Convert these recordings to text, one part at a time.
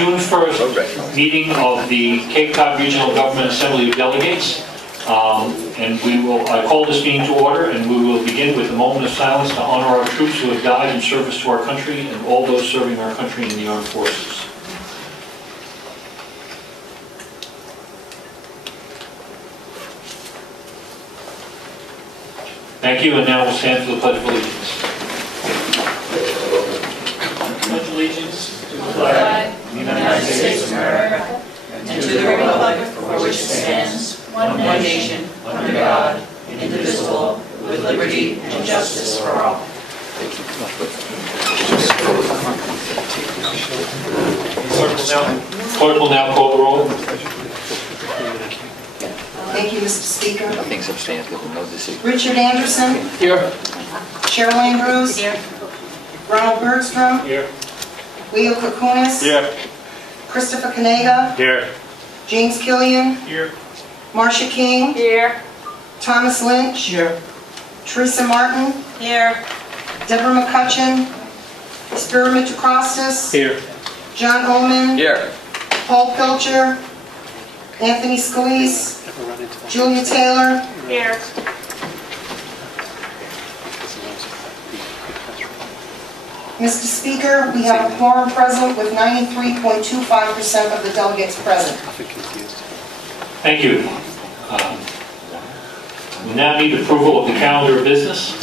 June 1st meeting of the Cape Cod Regional Government Assembly of Delegates. I call this meeting to order, and we will begin with a moment of silence to honor our troops who have died in service to our country and all those serving our country in the armed forces. Thank you, and now we'll stand for the Pledge of Allegiance. Pledge allegiance to the flag of the United States of America and to the republic for which it stands, one nation, under God, indivisible, with liberty and justice for all. Clerk will now call the roll. Thank you, Mr. Speaker. Nothing substantive, no decision. Richard Anderson. Here. Cheryl Andrews. Here. Ronald Bergstrom. Here. Leo Kokunis. Here. Christopher Kanega. Here. James Killian. Here. Marcia King. Here. Thomas Lynch. Here. Teresa Martin. Here. Deborah McCutcheon. Spiro Mitokostas. Here. John Ullman. Here. Paul Pilcher. Anthony Scalise. Julia Taylor. Here. Mr. Speaker, we have a quorum present with 93.25% of the delegates present. Thank you. We now need approval of the calendar of business.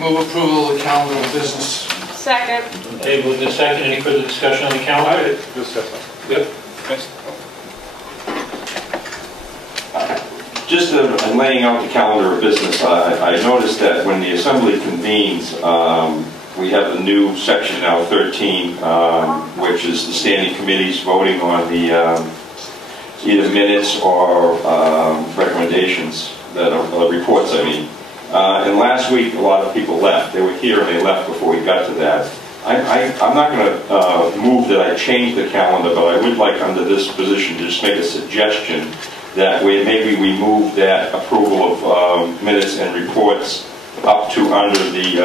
Move approval of the calendar of business. Second. Okay, moved in second. Any further discussion on the calendar? Yep. Just in laying out the calendar of business, I noticed that when the Assembly convenes, we have the new section now, 13, which is the standing committees voting on the either minutes or recommendations, that are reports, I mean. And last week, a lot of people left. They were here and they left before we got to that. I'm not going to move that I change the calendar, but I would like, under this position, to just make a suggestion that maybe we move that approval of minutes and reports up to under the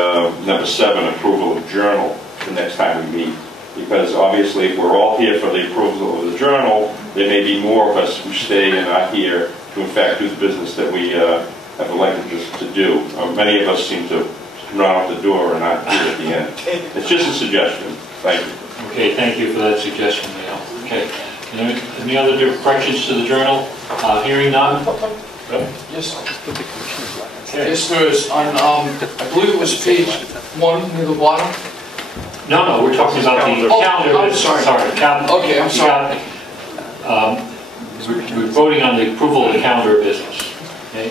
number 7, approval of journal, the next time we meet. Because obviously if we're all here for the approval of the journal, there may be more of us who stay and are here to in fact do the business that we have elected to do. Many of us seem to run out the door and not here at the end. It's just a suggestion. Thank you. Okay, thank you for that suggestion, Neil. Okay. Any other corrections to the journal? Hearing none? Yes. Okay. Yes, there is. On, I believe it was page 1 near the bottom. No, we're talking about the calendar. I'm sorry. Okay, I'm sorry. We're voting on the approval of the calendar of business. Okay.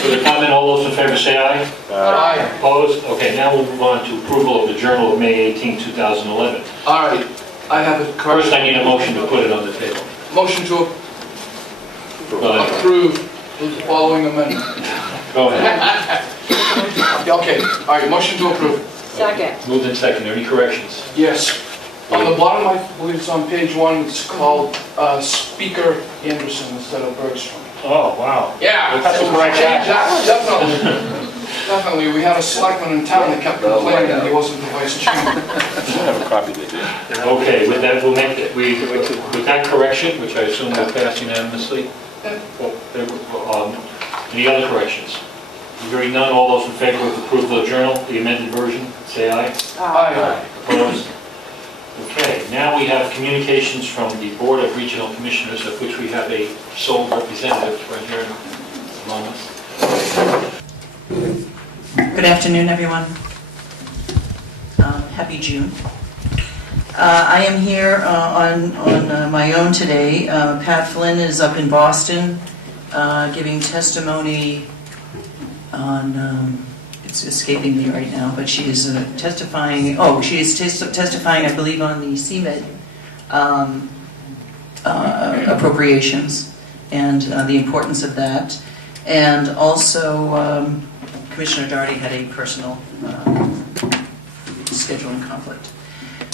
For the comment, all those in favor say aye. Aye. Opposed? Okay, now we'll move on to approval of the journal of May 18, 2011. All right. I have it correct. First, I need a motion to put it on the table. Motion to approve with the following amendment. Go ahead. Okay. All right. Motion to approve. Second. Moved in second. Any corrections? Yes. On the bottom, I believe it's on page 1. It's called Speaker Anderson instead of Bergstrom. Oh, wow. Yeah. That's a correct change. Definitely. Definitely. We had a selectman in town that kept complaining that he wasn't the vice chairman. have a copy there. Okay, with that, we'll make it. With that correction, which I assume will pass unanimously. Any other corrections? Hearing none, all those in favor of approval of the journal, the amended version, say aye. Aye. Opposed? Okay, now we have communications from the Board of Regional Commissioners, of which we have a sole representative right here among us. Good afternoon, everyone. Happy June. I am here on my own today. Pat Flynn is up in Boston giving testimony on, it's escaping me right now, but she is testifying, she is testifying, I believe, on the CMed appropriations and the importance of that. And also, Commissioner Daugherty had a personal scheduling conflict.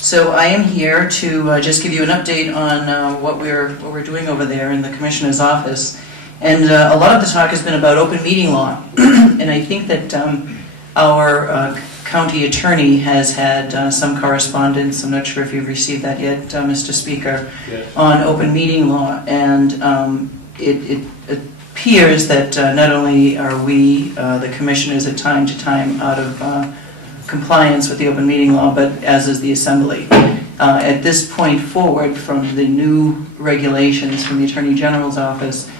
So I am here to just give you an update on what we're doing over there in the Commissioner's office. And a lot of the talk has been about open meeting law. And I think that our county attorney has had some correspondence, I'm not sure if you've received that yet, Mr. Speaker, Yes. on open meeting law, and it appears that not only are we, the commissioners, at time to time out of compliance with the open meeting law, but as is the Assembly. At this point forward, from the new regulations from the Attorney General's office,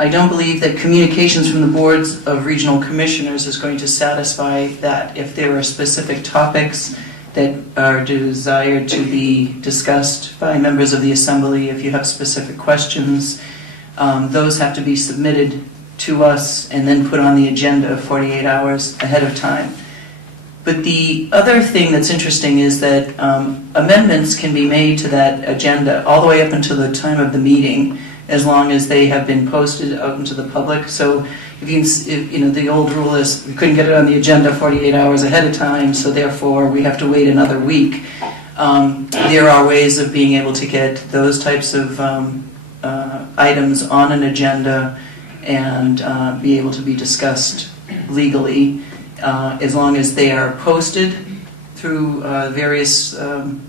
I don't believe that communications from the boards of regional commissioners is going to satisfy that. If there are specific topics that are desired to be discussed by members of the Assembly, if you have specific questions, those have to be submitted to us and then put on the agenda 48 hours ahead of time. But the other thing that's interesting is that amendments can be made to that agenda all the way up until the time of the meeting, as long as they have been posted out into the public. So if the old rule is we couldn't get it on the agenda 48 hours ahead of time, so therefore we have to wait another week. There are ways of being able to get those types of items on an agenda and be able to be discussed legally, as long as they are posted through various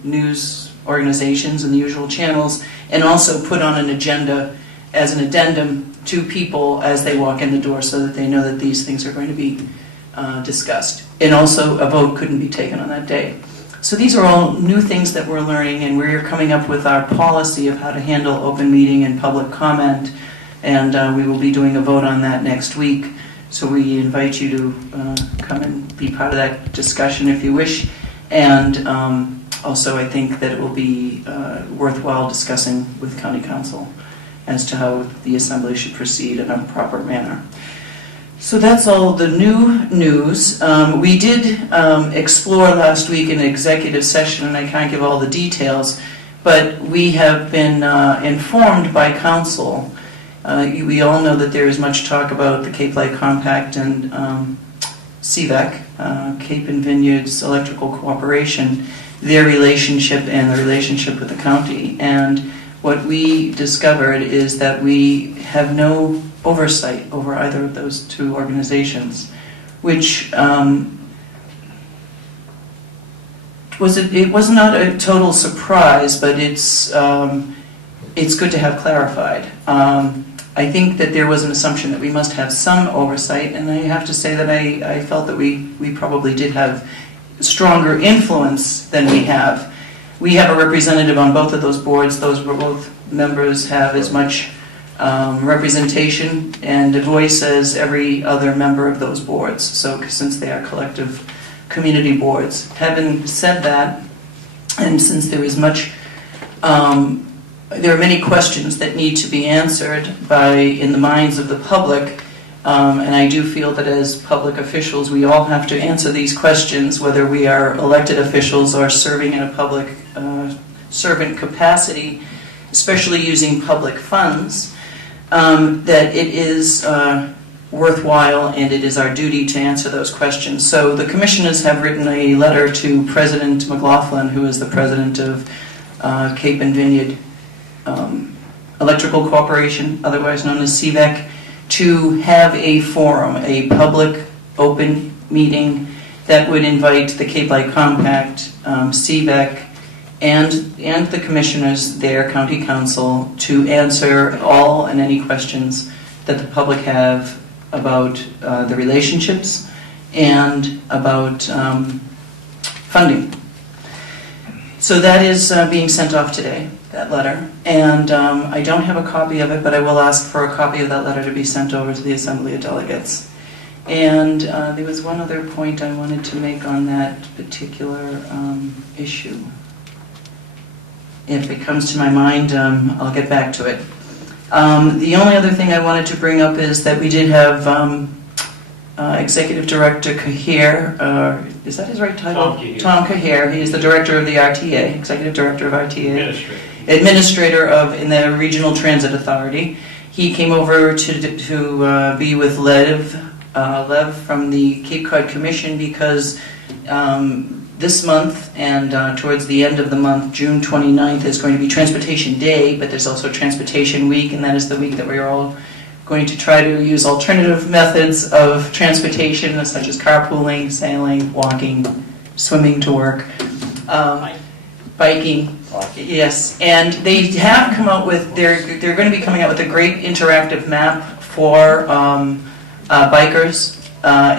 news organizations and the usual channels, and also put on an agenda as an addendum to people as they walk in the door, so that they know that these things are going to be discussed. And also a vote couldn't be taken on that day. So these are all new things that we're learning, and we're coming up with our policy of how to handle open meeting and public comment, and we will be doing a vote on that next week. So we invite you to come and be part of that discussion if you wish. And also, I think that it will be worthwhile discussing with County Council as to how the Assembly should proceed in a proper manner. So that's all the new news. We did explore last week in an executive session, and I can't give all the details, but we have been informed by Council. We all know that there is much talk about the Cape Light Compact and CVEC, Cape and Vineyards Electrical Cooperation, their relationship and the relationship with the county. And what we discovered is that we have no oversight over either of those two organizations, which it was not a total surprise, but it's good to have clarified. I think that there was an assumption that we must have some oversight, and I have to say that I felt that we probably did have stronger influence than we have. We have a representative on both of those boards. Those both members have as much representation and a voice as every other member of those boards, so since they are collective community boards. Having said that, and since there is much there are many questions that need to be answered in the minds of the public, and I do feel that as public officials we all have to answer these questions, whether we are elected officials or serving in a public servant capacity, especially using public funds, that it is worthwhile and it is our duty to answer those questions. So the commissioners have written a letter to President McLaughlin, who is the president of Cape and Vineyard Electrical Corporation, otherwise known as CVEC, to have a forum, a public open meeting that would invite the Cape Light Compact, CVEC, and the commissioners, their county council, to answer all and any questions that the public have about the relationships and about funding. So that is being sent off today, that letter, and I don't have a copy of it, but I will ask for a copy of that letter to be sent over to the Assembly of Delegates. And there was one other point I wanted to make on that particular issue. If it comes to my mind, I'll get back to it. The only other thing I wanted to bring up is that we did have Executive Director Cahier, is that his right title? Tom Cahier. He is the Director of the RTA, Executive Director of RTA. Administrator in the Regional Transit Authority. He came over to be with Lev from the Cape Cod Commission because this month and towards the end of the month, June 29th, is going to be Transportation Day, but there's also Transportation Week, and that is the week that we're all going to try to use alternative methods of transportation, such as carpooling, sailing, walking, swimming to work, biking. Yes, and they have come out with, they're going to be coming out with a great interactive map for bikers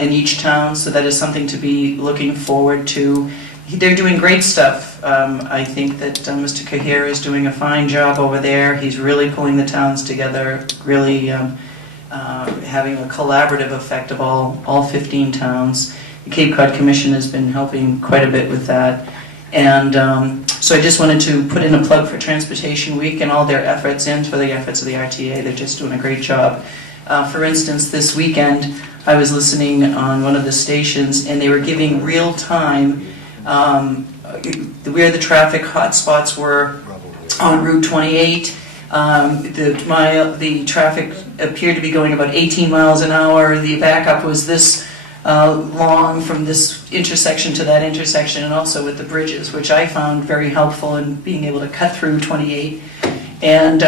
in each town, so that is something to be looking forward to. They're doing great stuff. I think that Mr. Cahir is doing a fine job over there. He's really pulling the towns together, really having a collaborative effect of all 15 towns. The Cape Cod Commission has been helping quite a bit with that. And so I just wanted to put in a plug for Transportation Week and all their efforts for the efforts of the RTA. They're just doing a great job. For instance, this weekend I was listening on one of the stations and they were giving real-time where the traffic hotspots were on Route 28. The traffic appeared to be going about 18 miles an hour. The backup was this long from this intersection to that intersection, and also with the bridges, which I found very helpful in being able to cut through 28. And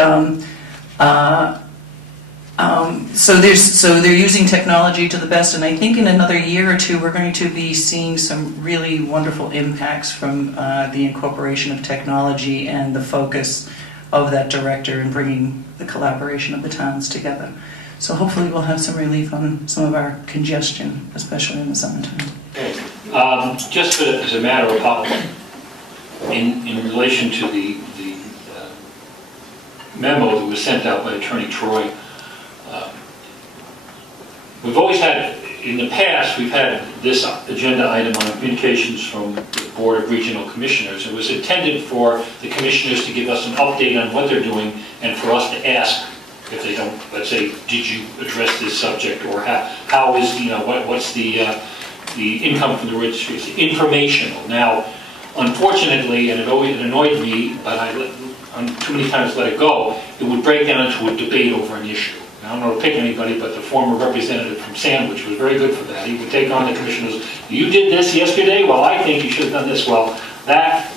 so they're using technology to the best, and I think in another year or two we're going to be seeing some really wonderful impacts from the incorporation of technology and the focus of that director in bringing the collaboration of the towns together. So hopefully we'll have some relief on some of our congestion, especially in the summertime. Okay. Just as a matter of policy, in relation to the memo that was sent out by Attorney Troy, we've always had, in the past, we've had this agenda item on communications from the Board of Regional Commissioners. It was intended for the commissioners to give us an update on what they're doing and for us to ask if they don't, let's say, did you address this subject, or how is, what's the income from the registry? It's informational. Now, unfortunately, and it always annoyed me, but I too many times let it go, it would break down into a debate over an issue. I don't know to pick anybody, but the former representative from Sandwich was very good for that. He would take on the commissioners. You did this yesterday? Well, I think you should have done this. Well, that,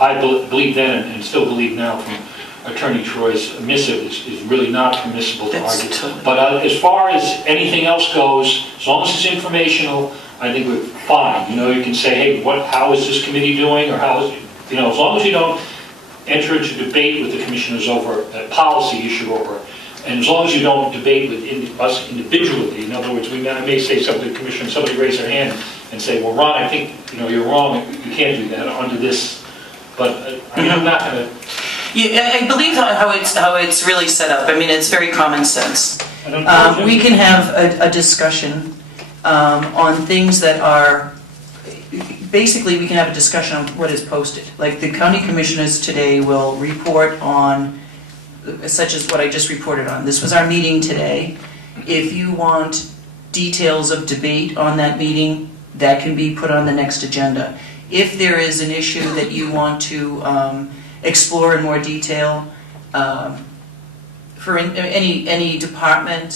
I believe then and still believe now from Attorney Troy's missive, is really not permissible to argue. But as far as anything else goes, as long as it's informational, I think we're fine. You can say, hey, how is this committee doing? Or how is, as long as you don't enter into debate with the commissioners over a policy issue, and as long as you don't debate with us individually. In other words, I may say something to the commission, somebody raise their hand and say, well, Ron, I think you're wrong, you can't do that under this. But I'm not going to... Yeah, I believe how it's really set up. I mean, it's very common sense. We can have a discussion on things that are... Basically, we can have a discussion on what is posted. Like the county commissioners today will report on, such as what I just reported on. This was our meeting today. If you want details of debate on that meeting, that can be put on the next agenda. If there is an issue that you want to explore in more detail, for any department,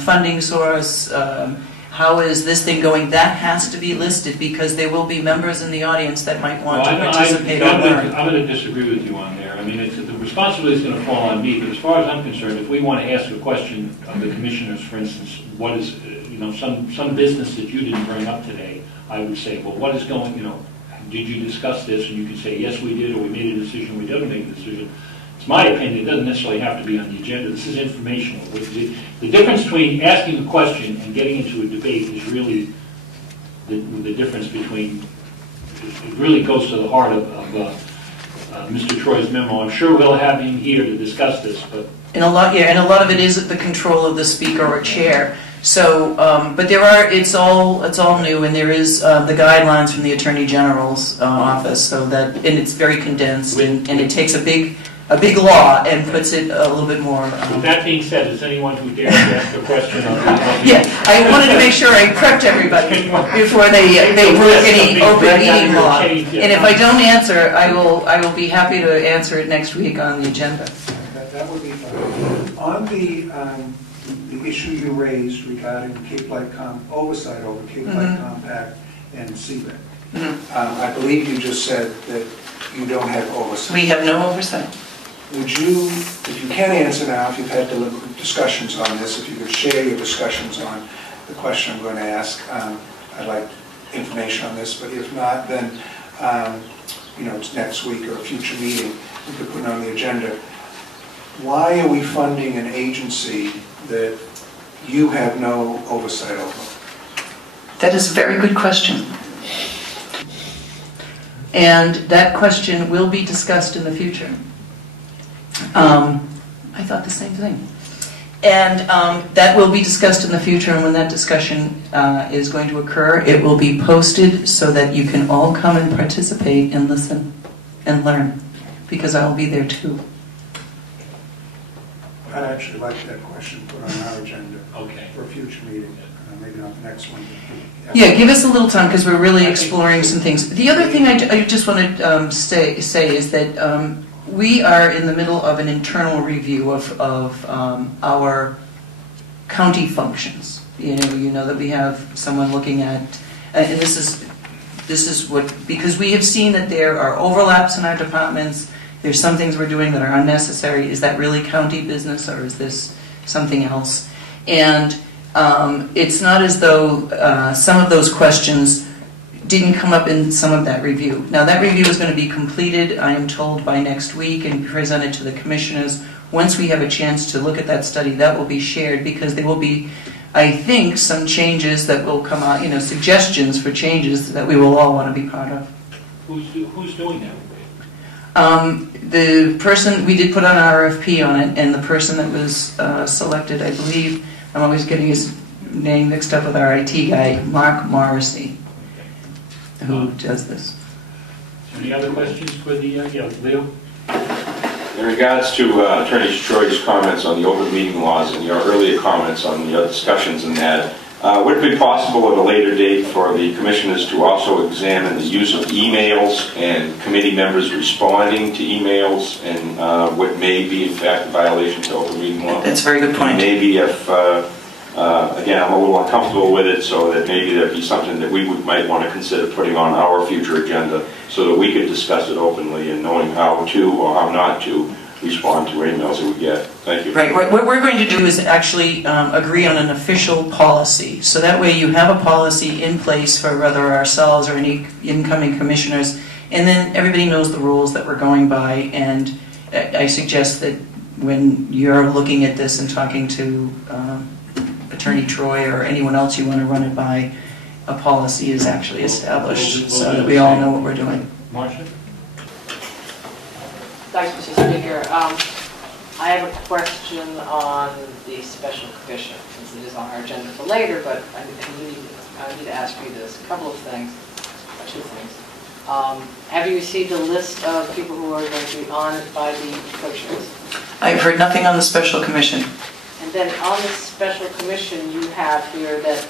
funding source, how is this thing going, that has to be listed, because there will be members in the audience that might want to participate or learn. I'm going to disagree with you on there. I mean, the responsibility is going to fall on me, but as far as I'm concerned, if we want to ask a question of the commissioners, for instance, what is, some business that you didn't bring up today, I would say, well, what is going, did you discuss this? And you can say, yes, we did, or we made a decision, we didn't make a decision. It's my opinion, it doesn't necessarily have to be on the agenda. This is informational. The difference between asking a question and getting into a debate is really the difference between, it really goes to the heart of Mr. Troy's memo. I'm sure we'll have him here to discuss this, but... And a lot of it is at the control of the speaker or chair. So, but it's all new, and there is the guidelines from the Attorney General's office, so that, and it's very condensed, and it takes a big law and puts it a little bit more... With that being said, is anyone who dares to ask a question on Yeah, I wanted to make sure I prepped everybody before they broke any open meeting law. And if I don't answer, I will be happy to answer it next week on the agenda. That would be fine. On the issue you raised regarding Cape Light oversight over Cape Light Compact and CBEC, I believe you just said that you don't have oversight. We have no oversight. Would you, if you can answer now, if you've had discussions on this, if you could share your discussions on the question I'm going to ask, I'd like information on this, but if not, then, it's next week or a future meeting, we could put it on the agenda. Why are we funding an agency that you have no oversight over? That is a very good question. And that question will be discussed in the future. I thought the same thing. And that will be discussed in the future, and when that discussion is going to occur, it will be posted so that you can all come and participate and listen and learn, because I will be there too. I'd actually like that question put on our agenda Okay. for a future meeting, maybe not the next one. Yeah, give us a little time, because we're really exploring some things. The other thing I just want to say is that we are in the middle of an internal review of our county functions. You know that we have someone looking at, and this is what, because we have seen that there are overlaps in our departments. There's some things we're doing that are unnecessary. Is that really county business, or is this something else? And it's not as though some of those questions didn't come up in some of that review. Now, that review is going to be completed, I am told, by next week and presented to the commissioners. Once we have a chance to look at that study, that will be shared, because there will be, I think, some changes that will come out, suggestions for changes that we will all want to be part of. Who's doing that? The person, we did put on an RFP on it, and the person that was selected, I believe, I'm always getting his name mixed up with our IT guy, Mark Morrissey, who does this. Any other questions for the, Leo? In regards to Attorney Troy's comments on the open meeting laws and your earlier comments on the discussions in that, would it be possible at a later date for the commissioners to also examine the use of emails and committee members responding to emails and what may be in fact a violation to open meeting law? That's a very good point. And maybe if, again, I'm a little uncomfortable with it, so that maybe there'd be something that we might want to consider putting on our future agenda so that we could discuss it openly and knowing how to or how not to respond to emails that we get. Thank you. Right. What we're going to do is actually agree on an official policy. So that way you have a policy in place for whether ourselves or any incoming commissioners, and then everybody knows the rules that we're going by. And I suggest that when you're looking at this and talking to Attorney Troy or anyone else you want to run it by, a policy is actually established so that we all know what we're doing. Marcia? Thanks, Mr. Speaker. I have a question on the special commission, since it is on our agenda for later, but I need to ask you this. A couple of things, two things. Have you received a list of people who are going to be on it by the commissioners? I've heard nothing on the special commission. And then on the special commission, you have here that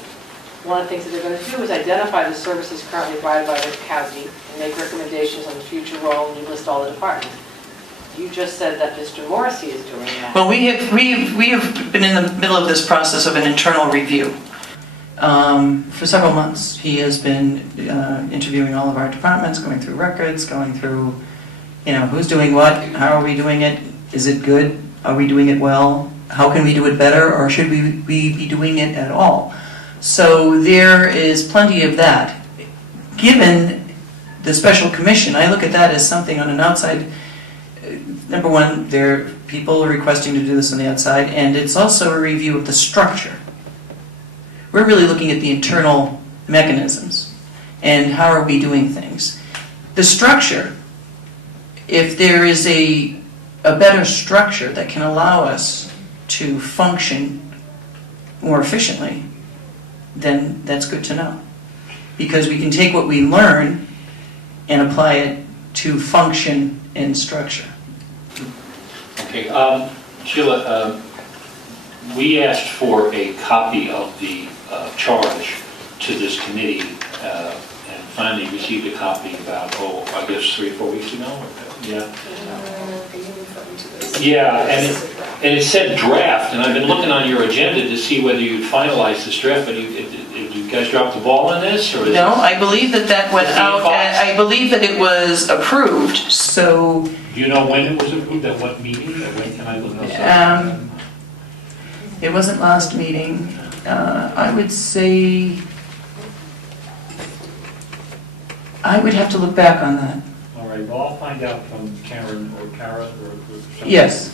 one of the things that they're going to do is identify the services currently provided by the county and make recommendations on the future role, and you list all the departments. You just said that Mr. Morrissey is doing that. Well, we have been in the middle of this process of an internal review for several months. He has been interviewing all of our departments, going through records, going through, who's doing what, how are we doing it, is it good, are we doing it well, how can we do it better, or should we be doing it at all? So there is plenty of that. Given the special commission, I look at that as something on an outside. Number one, there are people requesting to do this on the outside, and it's also a review of the structure. We're really looking at the internal mechanisms and how are we doing things. The structure, if there is a better structure that can allow us to function more efficiently, then that's good to know. Because we can take what we learn and apply it to function and structure. Okay, Sheila, we asked for a copy of the charge to this committee and finally received a copy about, I guess 3 or 4 weeks ago. Yeah. Yeah, and it said draft, and I've been looking on your agenda to see whether you'd finalize this draft, but you guys dropped the ball on this? Or no, I believe that went out, I believe that it was approved, so... Do you know when it was approved, at what meeting, or when can I look this up? It wasn't last meeting. I would say... I would have to look back on that. All right, well, I'll find out from Karen or Kara or somebody Yes.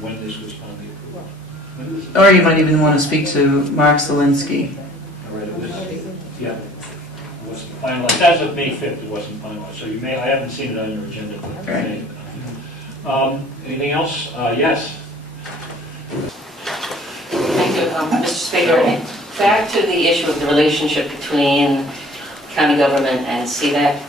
when this was finally approved. When was it? Or you might even want to speak to Mark Zielinski. All right, it was, yeah, it wasn't finalized. As of May 5th, it wasn't finalized, so you may, I haven't seen it on your agenda. But Right. anything else? Yes? Thank you, Mr. Speaker. Back to the issue of the relationship between county government and CVAC.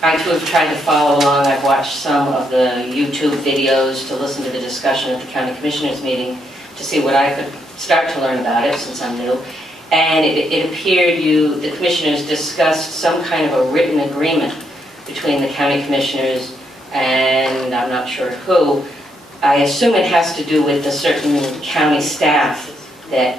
I too have tried to follow along. I've watched some of the YouTube videos to listen to the discussion at the county commissioners meeting to see what I could start to learn about it since I'm new. And it appeared the commissioners discussed some kind of a written agreement between the county commissioners and I'm not sure who. I assume it has to do with the certain county staff that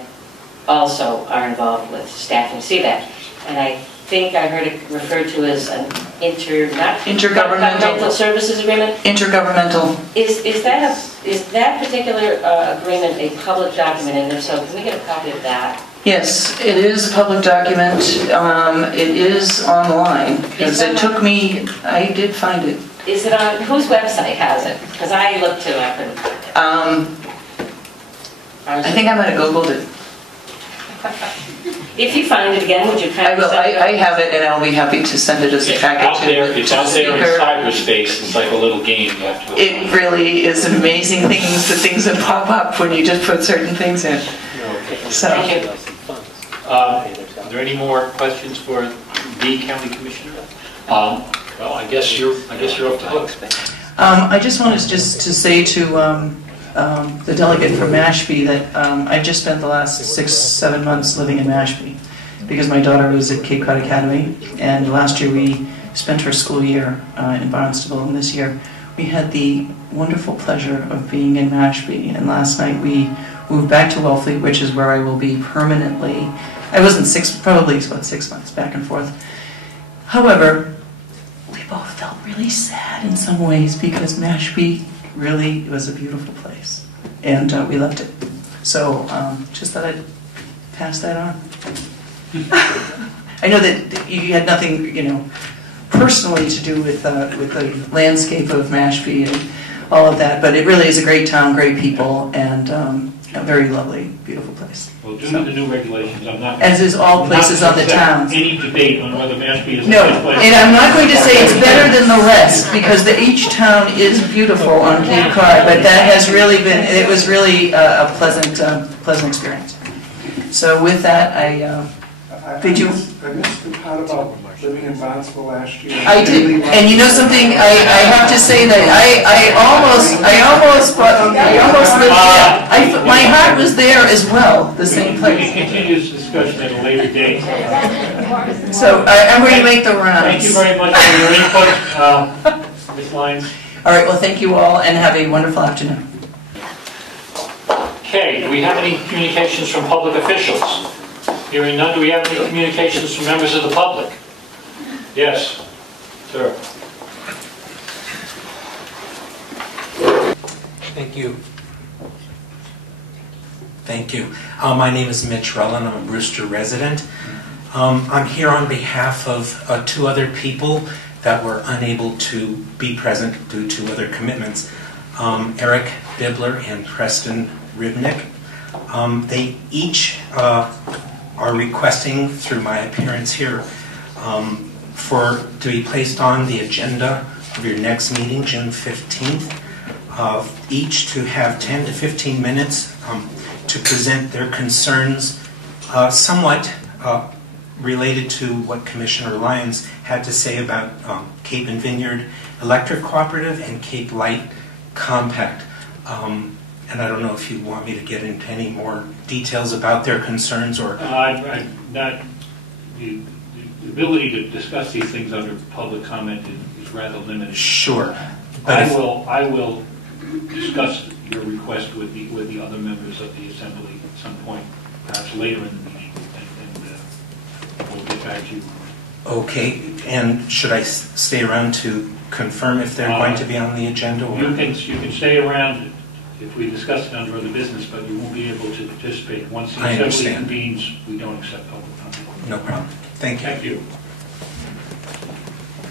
also are involved with staffing CVAC. And I think I heard it referred to as an intergovernmental services agreement. Intergovernmental. Is that particular agreement a public document? And if so, can we get a copy of that? Yes, it is a public document. It is online because it took me, I did find it. Is it on, whose website has it? Because I looked too, I couldn't. I think I might have Googled it. If you find it again, would you I will. I have it, and I'll be happy to send it as a packet to It's out there in cyberspace. It's like a little game you have to. It really is amazing the things that pop up when you just put certain things in. So. Thank you. Are there any more questions for the county commissioner? Well, I guess you're off the hook. I just wanted to say to the delegate from Mashpee that I just spent the last 6-7 months living in Mashpee because my daughter was at Cape Cod Academy, and last year we spent her school year in Barnstable, and this year we had the wonderful pleasure of being in Mashpee, and last night we moved back to Wellfleet, which is where I will be permanently. I wasn't probably about 6 months back and forth. However, we both felt really sad in some ways because Mashpee really was a beautiful place, and we loved it. So just thought I'd pass that on. I know that you had nothing, personally to do with the landscape of Mashpee and all of that, but it really is a great town, great people, and a very lovely, beautiful place. Well, due to the new regulations, I'm not. As is all places on the towns. Any debate on whether Mashpee is No, a good place. and I'm not going to say it's better than the rest, because each town is beautiful on Cape Cod, but that has really been, it was really a pleasant experience. So with that, I missed the part about living in Barnstable last year. I did, and you know something, I have to say that I almost lived there. My heart was there as well, the same We place. can continue this discussion at a later date. So I'm going to make the rounds. Thank you very much for your input, Ms. Lyons. All right, well, thank you all, and have a wonderful afternoon. Okay, do we have any communications from public officials? Hearing none, do we have any communications from members of the public? Yes, sir. Thank you. Thank you. My name is Mitch Rellin. I'm a Brewster resident. I'm here on behalf of 2 other people that were unable to be present due to other commitments. Eric Bibler and Preston Ribnick. They each are requesting through my appearance here to be placed on the agenda of your next meeting, June 15th, each to have 10 to 15 minutes to present their concerns somewhat related to what Commissioner Lyons had to say about Cape and Vineyard Electric Cooperative and Cape Light Compact. And I don't know if you want me to get into any more details about their concerns or... The ability to discuss these things under public comment is rather limited. Sure. But I will discuss your request with the other members of the Assembly at some point, perhaps later in the meeting, and we'll get back to you. Okay, and should I stay around to confirm if they're going to be on the agenda? Or? You can stay around if we discuss it under other business, but you won't be able to participate. Once the Assembly convenes, we don't accept public comment. No problem. Thank you. Thank you.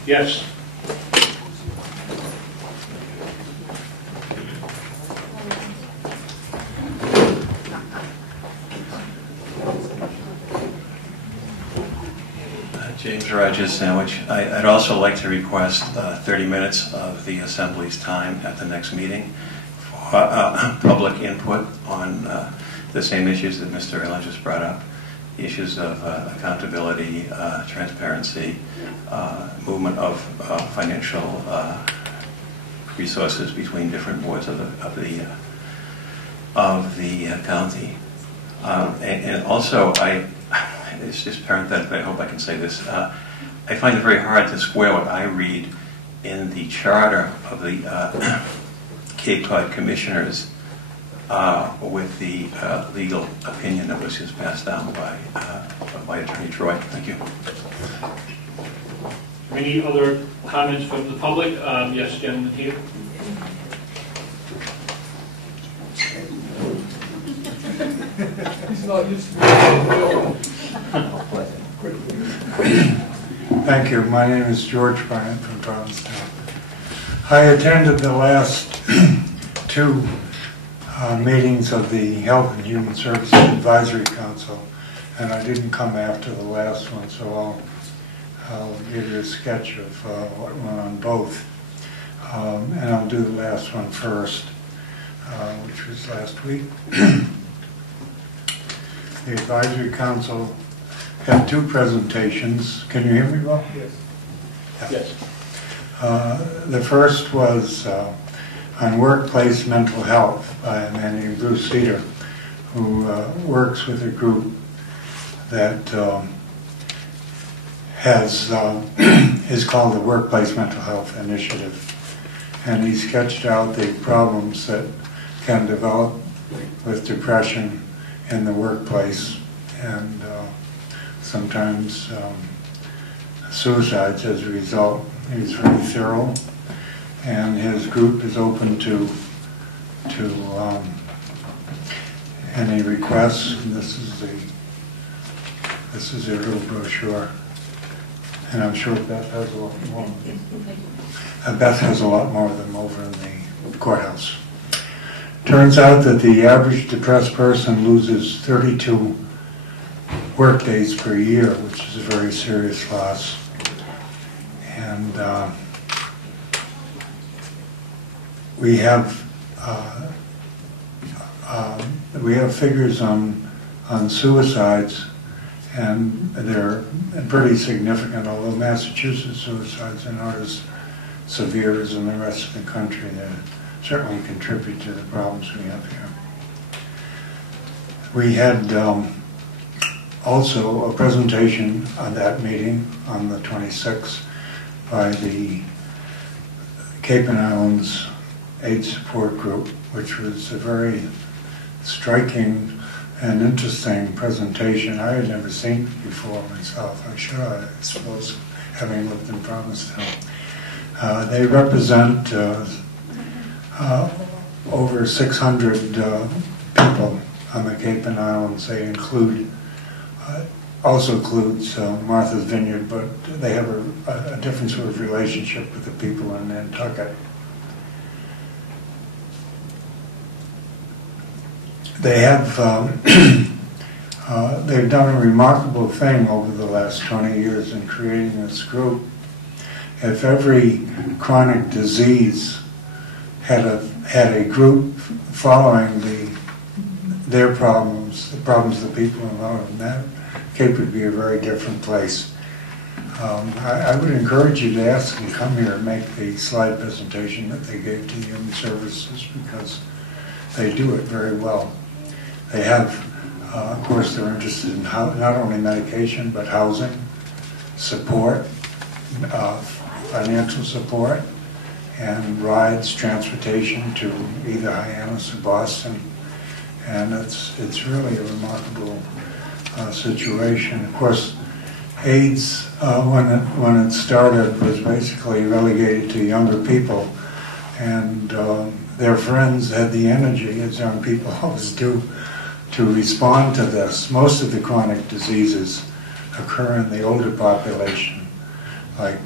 Yes. James Rogers Sandwich. I'd also like to request 30 minutes of the Assembly's time at the next meeting for public input on the same issues that Mr. Allen just brought up. The issues of accountability, transparency, movement of financial resources between different boards of the county. And also, it's just parenthetic, but I hope I can say this. I find it very hard to square what I read in the charter of the Cape Cod Commissioners with the legal opinion that was just passed down by Attorney Troy. Thank you. Any other comments from the public? Yes, gentleman here. Thank you. My name is George Bryant from Barnstable. I attended the last two meetings of the Health and Human Services Advisory Council, and I didn't come after the last one, so I'll give you a sketch of what went on both. And I'll do the last one first, which was last week. The Advisory Council had two presentations. Can you hear me well? Yes. Yeah. Yes. The first was on workplace mental health by a man named Bruce Cedar, who works with a group that is called the Workplace Mental Health Initiative. And he sketched out the problems that can develop with depression in the workplace, and sometimes suicides as a result. He's very thorough, and his group is open to any requests. And this is their little brochure, and I'm sure Beth has a lot more. Beth has a lot more of them over in the courthouse. Turns out that the average depressed person loses 32 work days per year, which is a very serious loss. And we have figures on suicides, and they're pretty significant. Although Massachusetts suicides are not as severe as in the rest of the country, they certainly contribute to the problems we have here. We had also a presentation on that meeting on the 26th by the Cape and Islands AIDS Support Group, which was a very striking and interesting presentation. I had never seen it before myself. I should, I suppose, having lived in Barnstable. They represent over 600 people on the Cape and Islands. They include, also includes Martha's Vineyard, but they have a different sort of relationship with the people in Nantucket. They have, they've done a remarkable thing over the last 20 years in creating this group. If every chronic disease had a group following their problems, the problems of the people involved in that, Cape would be a very different place. I would encourage you to ask them to come here and make the slide presentation that they gave to Human Services, because they do it very well. They have, of course, they're interested in not only medication, but housing, support, financial support, and rides, transportation to either Hyannis or Boston. And it's really a remarkable situation. Of course, AIDS, when it started, was basically relegated to younger people, and their friends had the energy, as young people always do, to respond to this. Most of the chronic diseases occur in the older population, like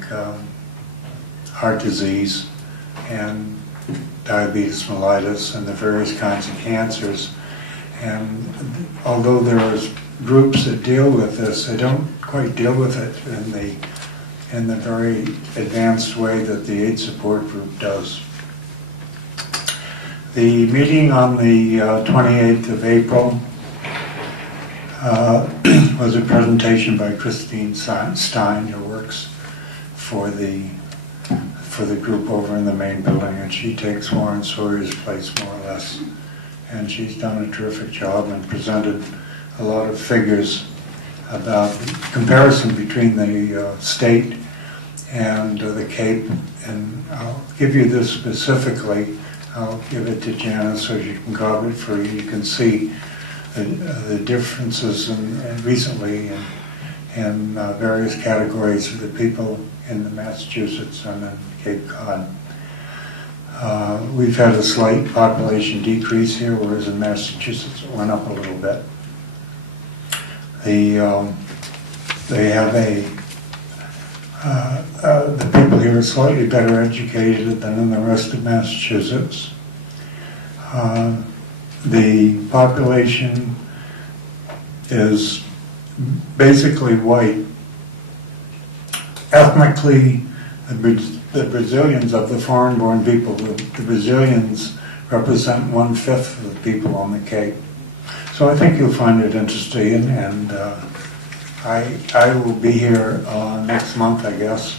heart disease and diabetes mellitus and the various kinds of cancers. And although there are groups that deal with this, they don't quite deal with it in the very advanced way that the AIDS support group does. The meeting on the 28th of April was a presentation by Christine Stein, who works for the group over in the main building, and she takes Warren Sawyer's place more or less. And she's done a terrific job and presented a lot of figures about the comparison between the state and the Cape. And I'll give you this specifically. I'll give it to Janice so she can copy it for you. You can see the differences recently in various categories of the people in the Massachusetts and in Cape Cod. We've had a slight population decrease here, whereas in Massachusetts it went up a little bit. They have the people here are slightly better educated than in the rest of Massachusetts. The population is basically white. Ethnically, the Brazilians of the foreign-born people, the Brazilians represent 1/5 of the people on the Cape. So I think you'll find it interesting, and I will be here next month, I guess.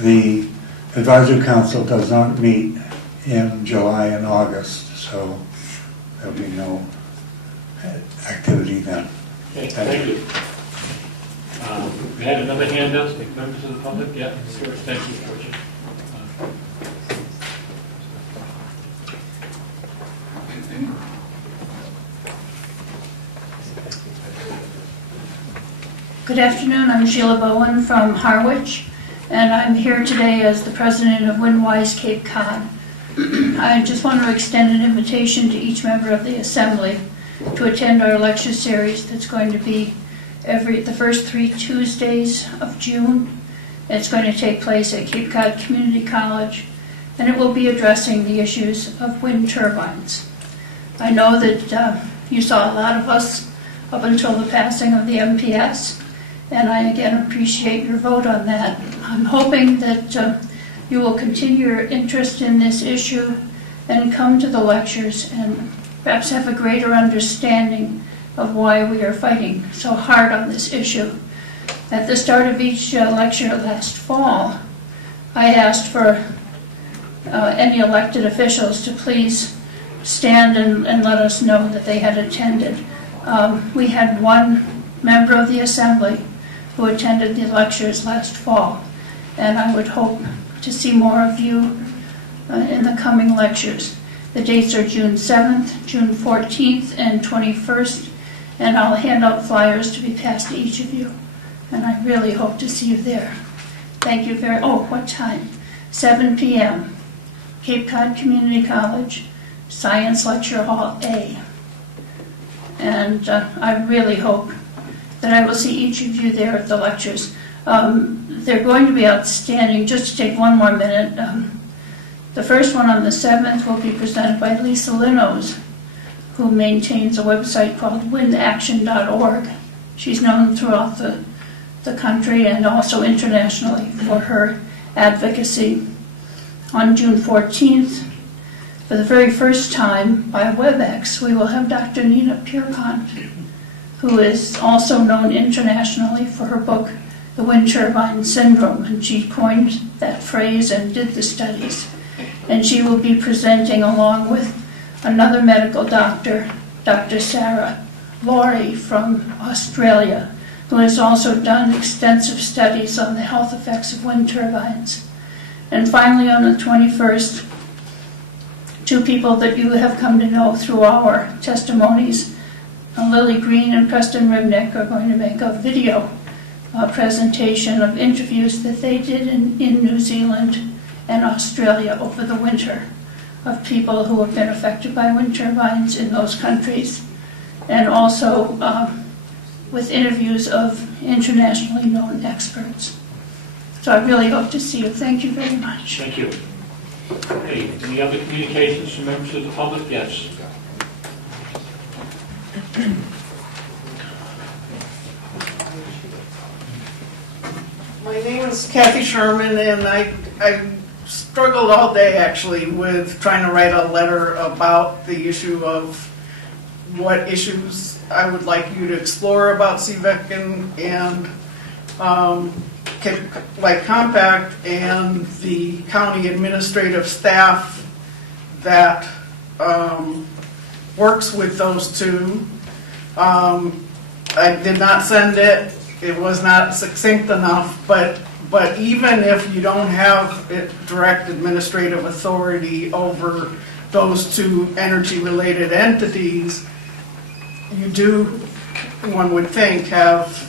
The Advisory Council does not meet in July and August, so there'll be no activity then. Okay, thank you. We had another hand up, members of the public? Yeah, sure. Thank you, Georgia. Good afternoon, I'm Sheila Bowen from Harwich, and I'm here today as the president of Windwise Cape Cod. I just want to extend an invitation to each member of the Assembly to attend our lecture series that's going to be the first 3 Tuesdays of June. It's going to take place at Cape Cod Community College, and it will be addressing the issues of wind turbines. I know that you saw a lot of us up until the passing of the MPS, and I again appreciate your vote on that. I'm hoping that you will continue your interest in this issue and come to the lectures and perhaps have a greater understanding of why we are fighting so hard on this issue. At the start of each lecture last fall, I asked for any elected officials to please stand and let us know that they had attended. We had one member of the Assembly who attended the lectures last fall, and I would hope to see more of you in the coming lectures. The dates are June 7th, June 14th, and 21st, and I'll hand out flyers to be passed to each of you, and I really hope to see you there. Thank you very, what time? 7 p.m., Cape Cod Community College, Science Lecture Hall A. And I really hope that I will see each of you there at the lectures. They're going to be outstanding. Just to take one more minute, the first one on the 7th will be presented by Lisa Linos, who maintains a website called windaction.org. She's known throughout the country and also internationally for her advocacy. On June 14th, for the very first time by WebEx, we will have Dr. Nina Pierpont, who is also known internationally for her book, The Wind Turbine Syndrome, and she coined that phrase and did the studies. And she will be presenting along with another medical doctor, Dr. Sarah Laurie from Australia, who has also done extensive studies on the health effects of wind turbines. And finally, on the 21st, 2 people that you have come to know through our testimonies, Lily Green and Preston Ribnick, are going to make a video presentation of interviews that they did in New Zealand and Australia over the winter of people who have been affected by wind turbines in those countries, and also with interviews of internationally known experts. So I really hope to see you. Thank you very much. Thank you. Okay, any other communications from members of the public? Yes. My name is Kathy Sherman, and I struggled all day actually with trying to write a letter about the issue of what issues I would like you to explore about CVEC and like Compact and the county administrative staff that works with those two. I did not send it. It was not succinct enough, but even if you don't have direct administrative authority over those two energy-related entities, you do, one would think, have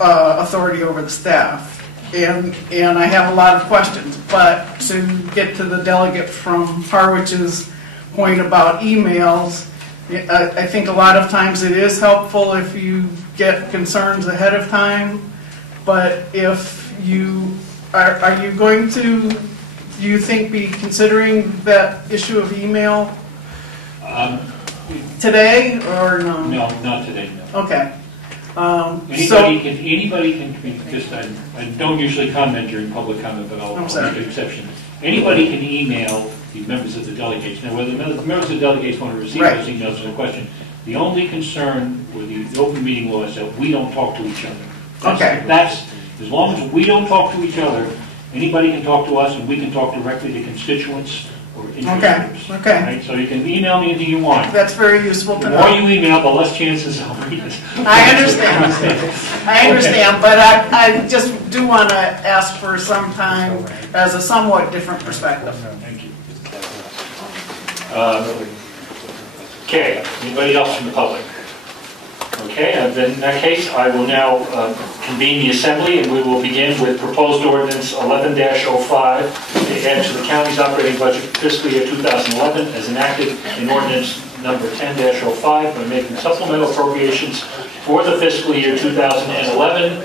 authority over the staff. And I have a lot of questions, but to get to the delegate from Harwich's point about emails, I think a lot of times it is helpful if you get concerns ahead of time, but if you, are you going to, do you think, be considering that issue of email today, or no? No, not today, no. Okay. Anybody can, because I don't usually comment during public comment, but I'll make an exception. Anybody can email the members of the delegates. Now, whether the members of the delegates want to receive those emails is a question. The only concern with the open meeting law is that we don't talk to each other. That's as long as we don't talk to each other, anybody can talk to us, and we can talk directly to constituents or interest groups. Right? So you can email me anything you want. That's very useful to know. The more you email, the less chances I'll read it. I understand. I understand, but I just do want to ask for some time as a somewhat different perspective. Thank you. Okay, anybody else from the public? Okay, then in that case, I will now convene the assembly, and we will begin with proposed ordinance 11-05 to add to the county's operating budget for fiscal year 2011 as enacted in ordinance number 10-05 by making supplemental appropriations for the fiscal year 2011.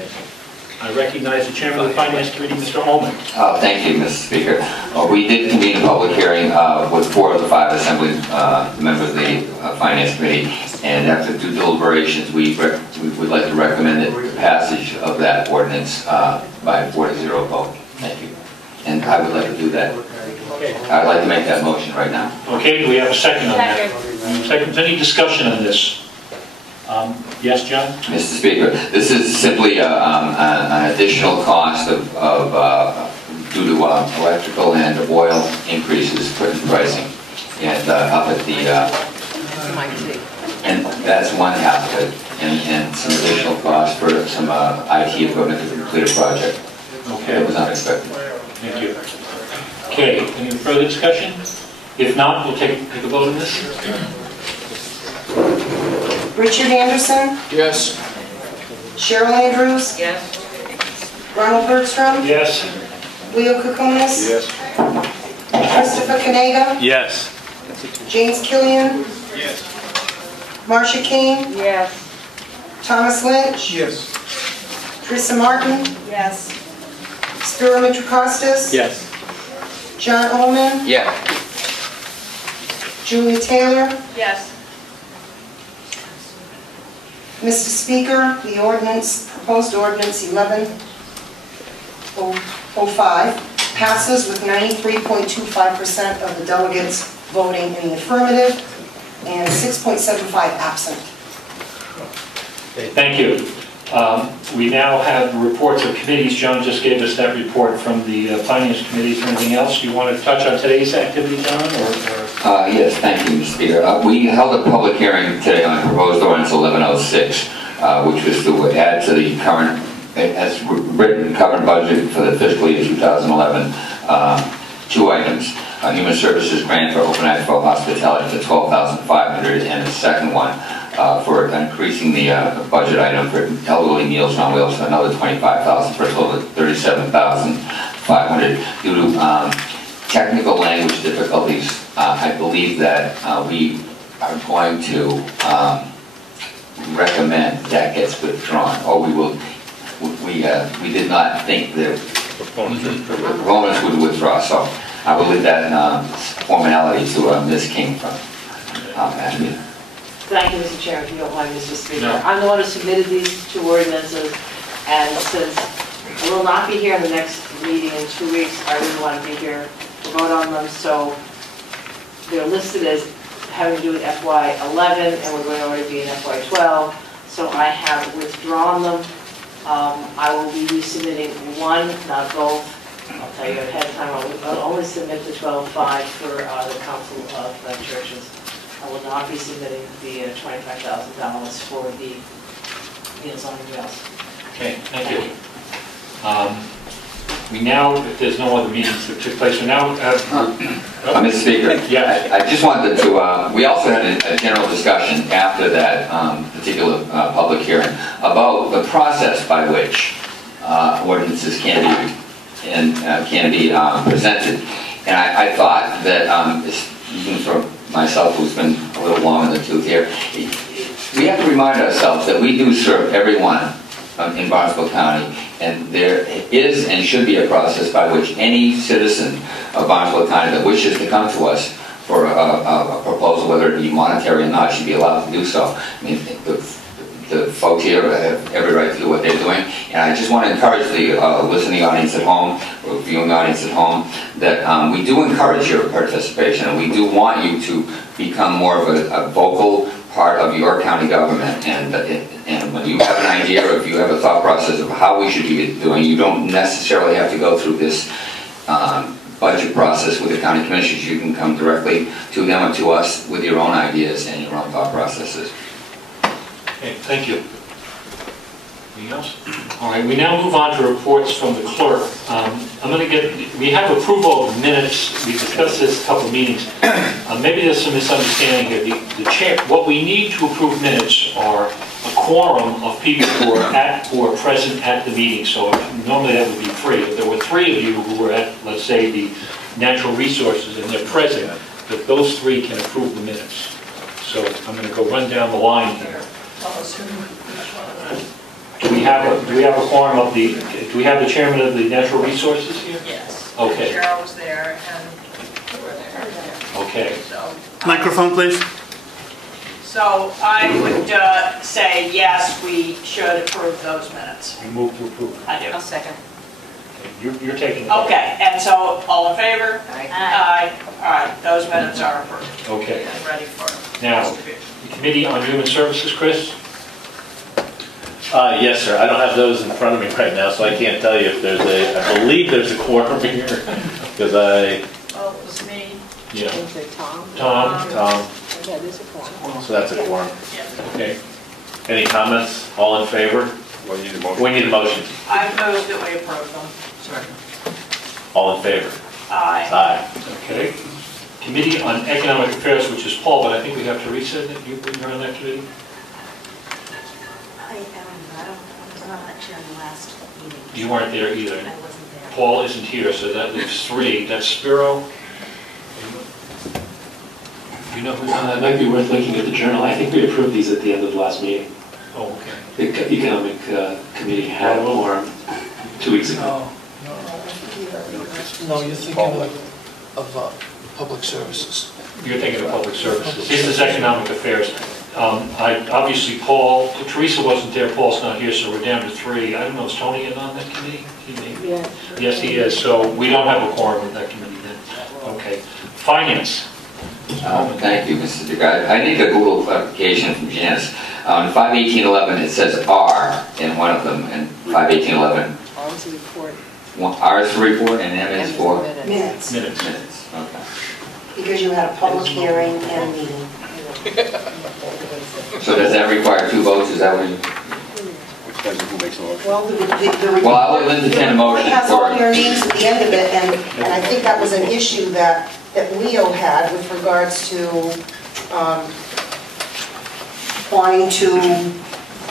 I recognize the chairman of the Finance Committee, Mr. Ullman. Thank you, Mr. Speaker. We did convene a public hearing with 4 of the 5 Assembly members of the Finance Committee, and after due deliberations, we would like to recommend the passage of that ordinance by a 4-0 vote. Thank you. And I would like to do that. I'd like to make that motion right now. Okay, do we have a second on that? Second. Any discussion on this? Yes, John? Mr. Speaker, this is simply an additional cost due to electrical and oil increases put in pricing, and up at the and that's one half of it, and some additional cost for some IT equipment to complete a project. Okay, it was unexpected. Thank you. Okay, any further discussion? If not, we'll take a vote on this. Richard Anderson? Yes. Cheryl Andrews? Yes. Ronald Bergstrom? Yes. Leo Kokonis? Yes. Christopher Kanega? Yes. James Killian? Yes. Marcia King? Yes. Thomas Lynch? Yes. Teresa Martin? Yes. Spiro Mitrakostas? Yes. John Ullman? Yeah. Julie Taylor? Yes. Mr. Speaker, the ordinance, proposed ordinance 11-05 passes with 93.25% of the delegates voting in the affirmative and 6.75 absent. Okay, thank you. We now have reports of committees. John just gave us that report from the Finance Committee. Is there anything else you want to touch on today's activity, John? Yes, thank you, Mr. Speaker. We held a public hearing today on proposed ordinance 1106, which was to add to the current, as written, current budget for the fiscal year 2011, 2 items. Human Services grant for open air for hospitality for $12,500, and the second one for increasing the budget item for elderly meals on wheels for another $25,000 for a total of $37,500 due to technical language difficulties. I believe that we are going to recommend that gets withdrawn, or we will. We did not think that Proponents would withdraw, so I will leave that formality to Ms. King from Mashpee. Thank you, Mr. Chair, if you don't mind, Mr. Speaker. No. I'm the one who submitted these two ordinances, and since I will not be here in the next meeting in 2 weeks, I really want to be here to vote on them, so they're listed as having to do with FY11, and we're going over to be in FY12, so I have withdrawn them. I will be resubmitting one, not both. I'll tell you ahead of time, I'll only submit the 12.5 for the Council of Churches. I will not be submitting the $25,000 for the Meals on Wheels. Okay, thank you. We now, if there's no other meetings that took place, we now have... Mr. Speaker, yes. I just wanted to, we also had a general discussion after that particular public hearing about the process by which ordinances can be presented. And I thought that, even for myself, who's been a little long in the tooth here, we have to remind ourselves that we do serve everyone in Barnstable County, and there is and should be a process by which any citizen of Barnstable County that wishes to come to us for a proposal, whether it be monetary or not, should be allowed to do so. I mean, the folks here have every right to do what they're doing, and I just want to encourage the listening audience at home, or viewing audience at home, that we do encourage your participation, and we do want you to become more of a vocal part of your county government, and when you have an idea or if you have a thought process of how we should be doing, you don't necessarily have to go through this budget process with the county commissioners. You can come directly to them or to us with your own ideas and your own thought processes. Okay, thank you. Anything else? All right, we now move on to reports from the clerk. We have approval of minutes. We discussed this a couple of meetings. Maybe there's some misunderstanding here. The chair, what we need to approve minutes are a quorum of people who are present at the meeting. So normally that would be 3. If there were 3 of you who were at, let's say, the natural resources and they're present, that those 3 can approve the minutes. So I'm going to go run down the line here. Do we have a quorum of the? Do we have the chairman of the natural resources here? Yes. Okay. Cheryl was there, and you were there. Okay. So, microphone, please. so I would say yes, we should approve those minutes. You move to approve. I do. I'll second. Okay. You're taking it. Okay, and so all in favor? Aye. Aye. All right, those minutes are approved. Okay. And ready for Now, distribution. the Committee on Human Services, Chris? Yes, sir. I don't have those in front of me right now, so I can't tell you if there's I believe there's a quorum here, because Oh, it was me. Yeah. Tom. Tom, Okay, there's a quorum. so that's a quorum. Yeah. Okay. Any comments? All in favor? Well, you need a motion. We need a motion. I move that we approve them. All in favor? Aye. Aye. Okay. Committee on Economic Affairs, which is Paul, but I think we have to reset it. You're on that committee? I was not actually on the last meeting. You weren't there either. I wasn't there. Paul isn't here, so that leaves 3. That's Spiro. You know who's on that? It might be worth looking at the journal. I think we approved these at the end of the last meeting. Oh, okay. The Economic Committee had a quorum 2 weeks ago. No, you're thinking of public services. You're thinking of public services. This is Economic Affairs. Obviously, Paul, Teresa wasn't there, Paul's not here, so we're down to 3. I don't know, is Tony in on that committee? He may be. Yeah. Yes, he is, so we don't have a quorum with that committee then. Okay. Finance. Thank you, Mr. Speaker. I need a little clarification from Janice. On 51811, it says R in one of them, and 51811. R is a report. R is for report, and M is for? Minutes, Minutes. Minutes, okay. because you had a public hearing and a meeting. So does that require 2 votes? Is that what you? Depends on who makes the motion. Well, the report, Well, I will entertain a motion it has all for your names at the end of it, and I think that was an issue that Leo had with regards to wanting to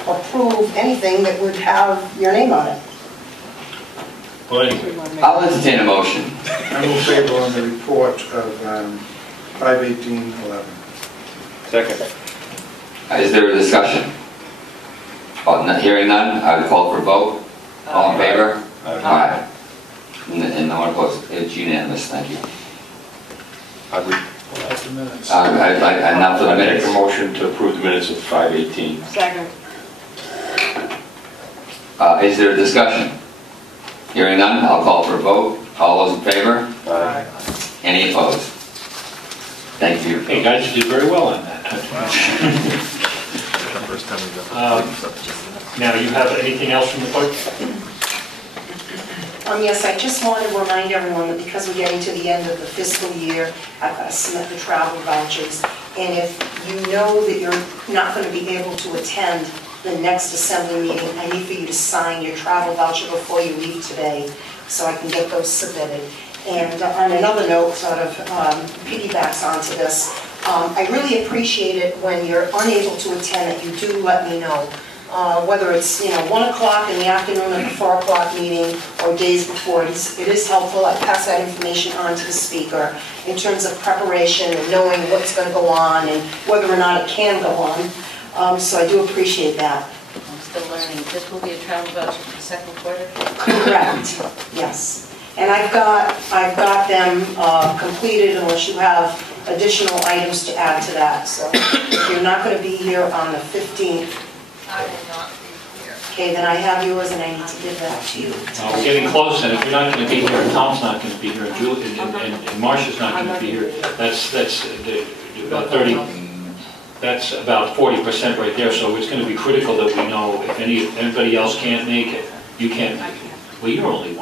approve anything that would have your name on it. Well, anyway. I'll entertain a motion. I will favor on the report of 51811. Second. Is there a discussion? Hearing none, I would call for a vote. All in favor? Aye. And no one opposed. It's unanimous. Thank you. That's the minutes. Now for the I make minutes. a motion to approve the minutes of 5:18. Second. Is there a discussion? Hearing none, I'll call for a vote. All those in favor? Aye. Any opposed? Thank you. Hey, guys, you did very well on that. Now, you have anything else from the clerk? Yes, I just want to remind everyone that because we're getting to the end of the fiscal year, I've got to submit the travel vouchers. And if you know that you're not going to be able to attend the next assembly meeting, I need for you to sign your travel voucher before you leave today, so I can get those submitted. And on another note, sort of piggybacks onto this, I really appreciate it when you're unable to attend that you do let me know. Whether it's 1 o'clock in the afternoon at the 4 o'clock meeting or days before, it is helpful. I pass that information on to the speaker in terms of preparation and knowing what's going to go on and whether or not it can go on. So I do appreciate that. I'm still learning. This will be a travel voucher for the second quarter? Correct, yes. And I've got them completed unless you have additional items to add to that. So if you're not going to be here on the 15th, I will not be here. okay, then I have yours and I need to give that to you. We're getting close, and if you're not going to be here, and Tom's not going to be here, and Julie, and Marcia's not going to be here, that's about 30, that's about 40% right there, so it's going to be critical that we know if anybody else can't make it, you can't make it. Well, you're only 1%.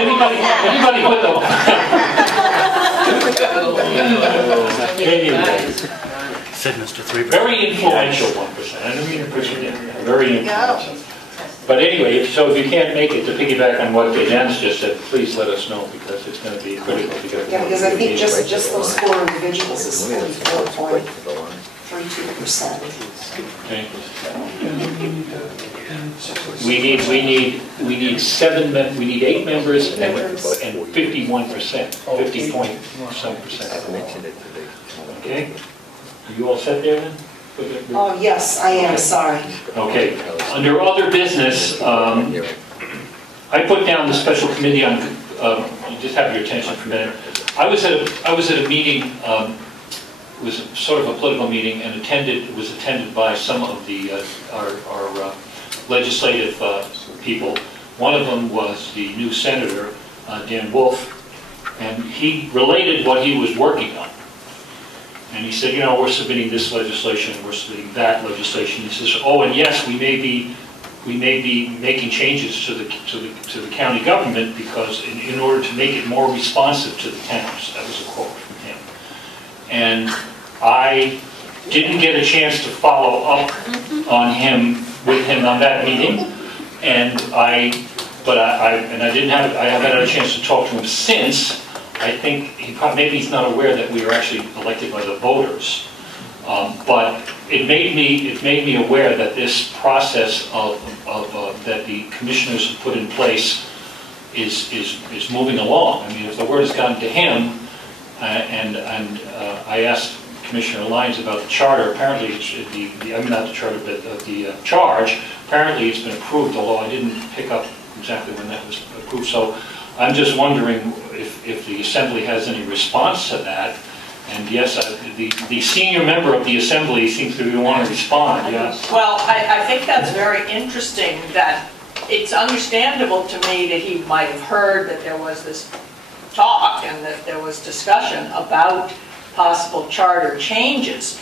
Anybody put the... Anyway. Said Mr. Three. Very influential 1%. I don't mean to push it down. Very influential. But anyway, so if you can't make it, to piggyback on what Dan's just said, please let us know because it's going to be critical to get. Yeah, because I think just those 4 individuals is 44.32%. Okay. We need 8 members and 51%, 50 point some percent. Okay. Are you all set there then? Oh, yes, I am, sorry. Okay. Under other business, I put down the special committee on, just have your attention for a minute. I was at a meeting, it was sort of a political meeting, and was attended by some of our legislative people. One of them was the new senator, Dan Wolf, and he related what he was working on. And he said, we're submitting this legislation, we're submitting that legislation. He says, oh, and yes, we may be making changes to the county government because in order to make it more responsive to the towns. That was a quote from him. And I didn't get a chance to follow up on with him on that meeting, and I haven't had a chance to talk to him since. I think maybe he's not aware that we are actually elected by the voters, but it made me aware that this process that the commissioners have put in place is moving along. I mean, if the word has gotten to him, and I asked Commissioner Lyons about the charter. Apparently, not the charter, but the charge. Apparently, it's been approved, although I didn't pick up exactly when that was approved. So I'm just wondering if the Assembly has any response to that. And yes, the senior member of the Assembly seems to want to respond, yes. Well, I think that's very interesting that it's understandable to me that he might have heard that there was this talk and that there was discussion about possible charter changes.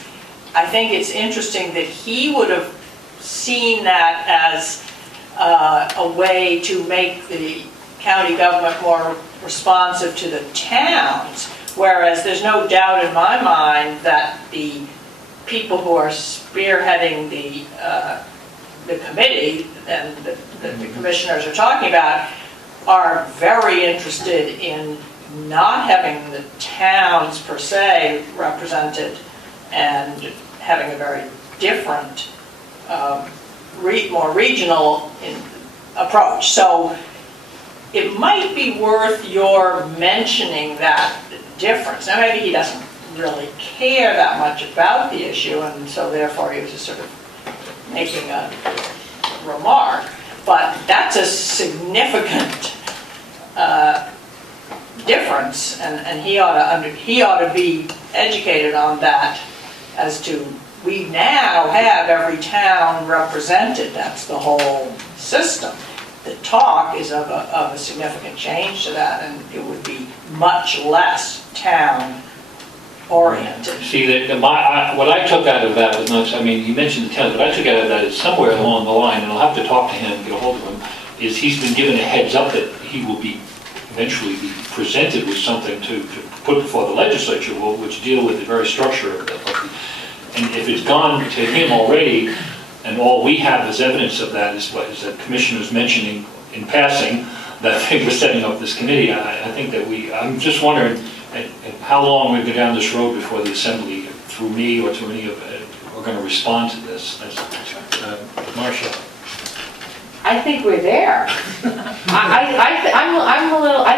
I think it's interesting that he would have seen that as a way to make the county government more responsive to the towns, whereas there's no doubt in my mind that the people who are spearheading the committee and that the commissioners are talking about are very interested in not having the towns per se represented and having a very different, more regional approach. So it might be worth your mentioning that difference. Now maybe he doesn't really care that much about the issue, and so therefore he was just sort of making a remark. But that's a significant difference, and he ought to be educated on that as to, we now have every town represented. That's the whole system. The talk is of a significant change to that, and it would be much less town oriented. See, what I took out of that was not, I mean, you mentioned the towns, but I took out of that is somewhere along the line, and I'll have to talk to him, get a hold of him, is he's been given a heads up that he will be eventually be presented with something to put before the legislature, which deal with the very structure of the, and if it's gone to him already, and all we have as evidence of that is what is that commissioners mentioning in passing that they were setting up this committee. I think that I'm just wondering how long we go down this road before the assembly, through me or to any of it, are going to respond to this. Marcia. I think we're there. I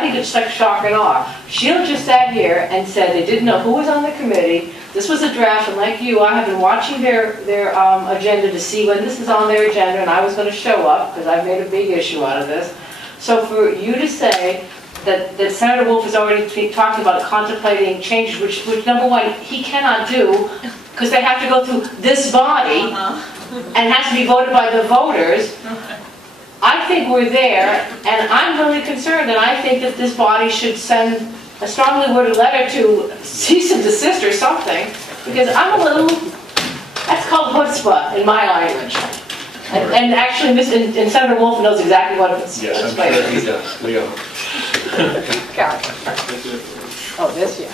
think it's like shock and awe. Sheila just sat here and said they didn't know who was on the committee. This was a draft, and like you, I have been watching their agenda to see when this is on their agenda, and I was going to show up because I've made a big issue out of this. So for you to say that Senator Wolf has already talked about contemplating changes, which number one, he cannot do because they have to go through this body and has to be voted by the voters. I think we're there, and I'm really concerned, and I think that this body should send a strongly worded letter to cease and desist or something, because I'm a little, that's called chutzpah in my language. And actually, and Senator Wolf knows exactly what it's. Yes, I'm sure he does. Leo. Oh, this, yeah.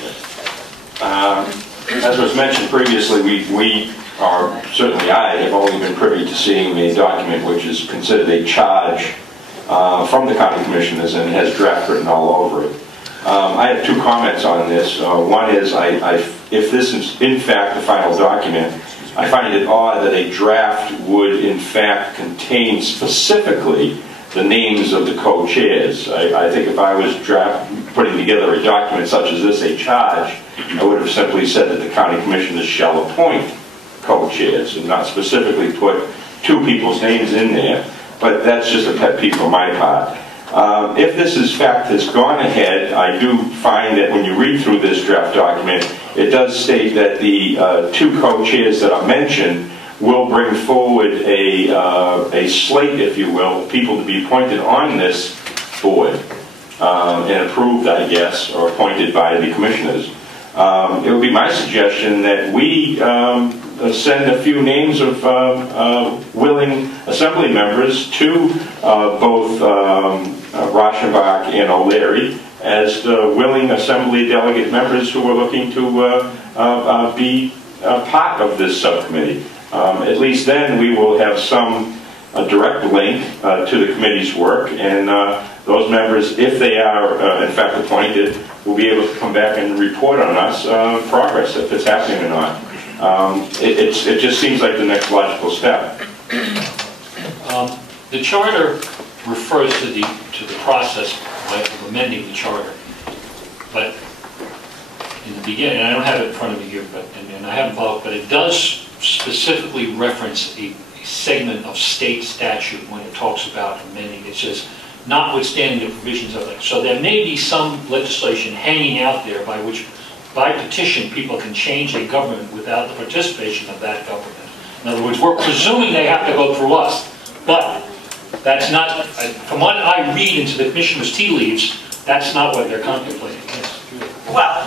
As was mentioned previously, we are, certainly I, have only been privy to seeing a document which is considered a charge from the county commissioners and has draft written all over it. I have two comments on this. One is, if this is in fact the final document, I find it odd that a draft would in fact contain specifically the names of the co-chairs. I think if I was putting together a document such as this, a charge, I would have simply said that the county commissioners shall appoint co-chairs and not specifically put two people's names in there, but that's just a pet peeve on my part. If this in fact has gone ahead, I do find that when you read through this draft document, it does state that the two co-chairs that are mentioned will bring forward a slate, if you will, of people to be appointed on this board and approved, I guess, or appointed by the commissioners. It would be my suggestion that we send a few names of willing assembly members to both Rauschenbach and O'Leary as willing assembly delegate members who are looking to be part of this subcommittee. At least then we will have some direct link to the committee's work, and those members, if they are in fact appointed, will be able to come back and report on us progress, if it's happening or not. It just seems like the next logical step. The charter refers to the process of amending the charter, but in the beginning, and I don't have it in front of me here, but and I haven't followed, but it does specifically reference a segment of state statute when it talks about amending. It says, notwithstanding the provisions of it. So there may be some legislation hanging out there by which, by petition, people can change a government without the participation of that government. In other words, we're presuming they have to go through us, but that's not, from what I read into the commissioner's tea leaves, that's not what they're contemplating. Yes. Well,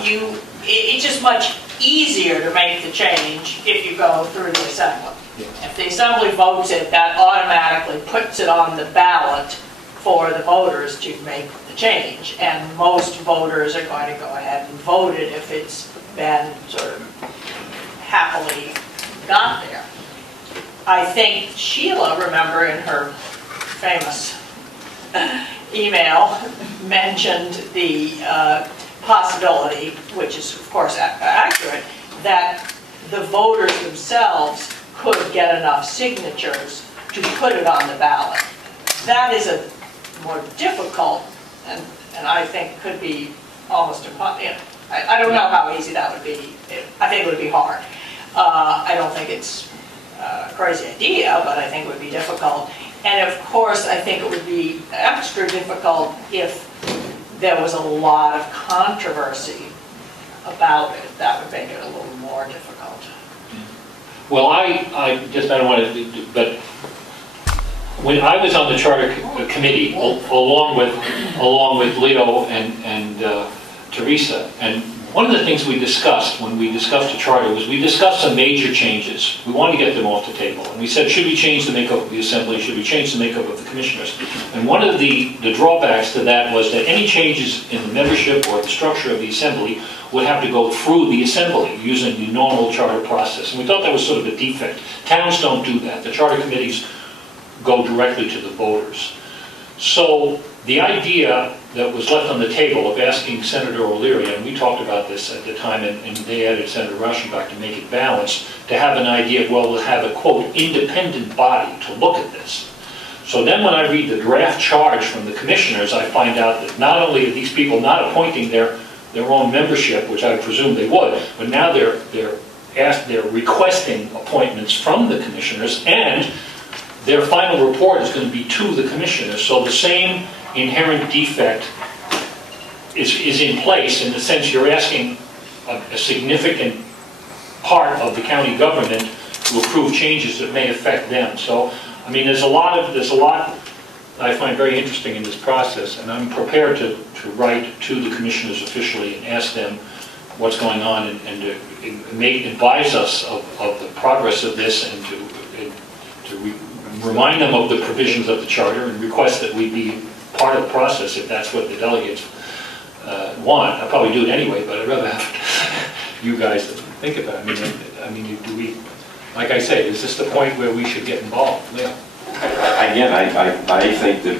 it's just much easier to make the change if you go through the assembly. Yeah. If the assembly votes it, that automatically puts it on the ballot for the voters to make the change, and most voters are going to go ahead and vote it if it's been sort of happily got there. I think Sheila, remember in her famous email, mentioned the possibility, which is of course accurate, that the voters themselves could get enough signatures to put it on the ballot. That is a more difficult, and I think could be almost impossible. You know, I don't know how easy that would be. I think it would be hard. I don't think it's a crazy idea, but I think it would be difficult. And of course, I think it would be extra difficult if there was a lot of controversy about it. That would make it a little more difficult. Well, I don't want to, but when I was on the charter committee, along with Leo and Teresa, and one of the things we discussed when we discussed the charter was we discussed some major changes. We wanted to get them off the table. And we said, should we change the makeup of the assembly? Should we change the makeup of the commissioners? And one of the drawbacks to that was that any changes in the membership or the structure of the assembly would have to go through the assembly using the normal charter process. And we thought that was sort of a defect. Towns don't do that. The charter committees go directly to the voters. So the idea that was left on the table of asking Senator O'Leary, and we talked about this at the time, and they added Senator Rauschenbach to make it balanced, to have an idea of, well, we'll have a, quote, independent body to look at this. So then when I read the draft charge from the commissioners, I find out that not only are these people not appointing their own membership, which I presume they would, but now they're requesting appointments from the commissioners, and their final report is going to be to the commissioners. So the same inherent defect is in place, in the sense you're asking a significant part of the county government to approve changes that may affect them. So, I mean, there's a lot I find very interesting in this process, and I'm prepared to write to the commissioners officially and ask them what's going on, and to advise us of the progress of this, and to remind them of the provisions of the charter, and request that we be part of the process if that's what the delegates want. I'll probably do it anyway, but I'd rather have you guys think about it. I mean, do we, like I say, is this the point where we should get involved? Yeah. Again, I think that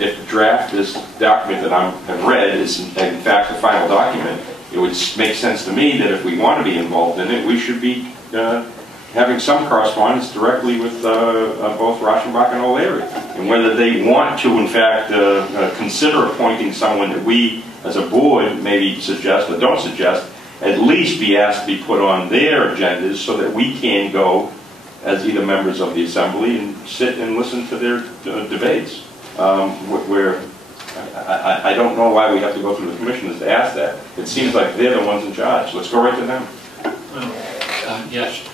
if the draft, this document that I've read is in fact the final document, it would make sense to me that if we want to be involved in it, we should be having some correspondence directly with both Rauschenbach and O'Leary. And whether they want to, in fact, consider appointing someone that we, as a board, maybe suggest or don't suggest, at least be asked to be put on their agendas so that we can go as either members of the assembly and sit and listen to their debates. Where I don't know why we have to go through the commissioners to ask that. It seems like they're the ones in charge. Let's go right to them. Yes.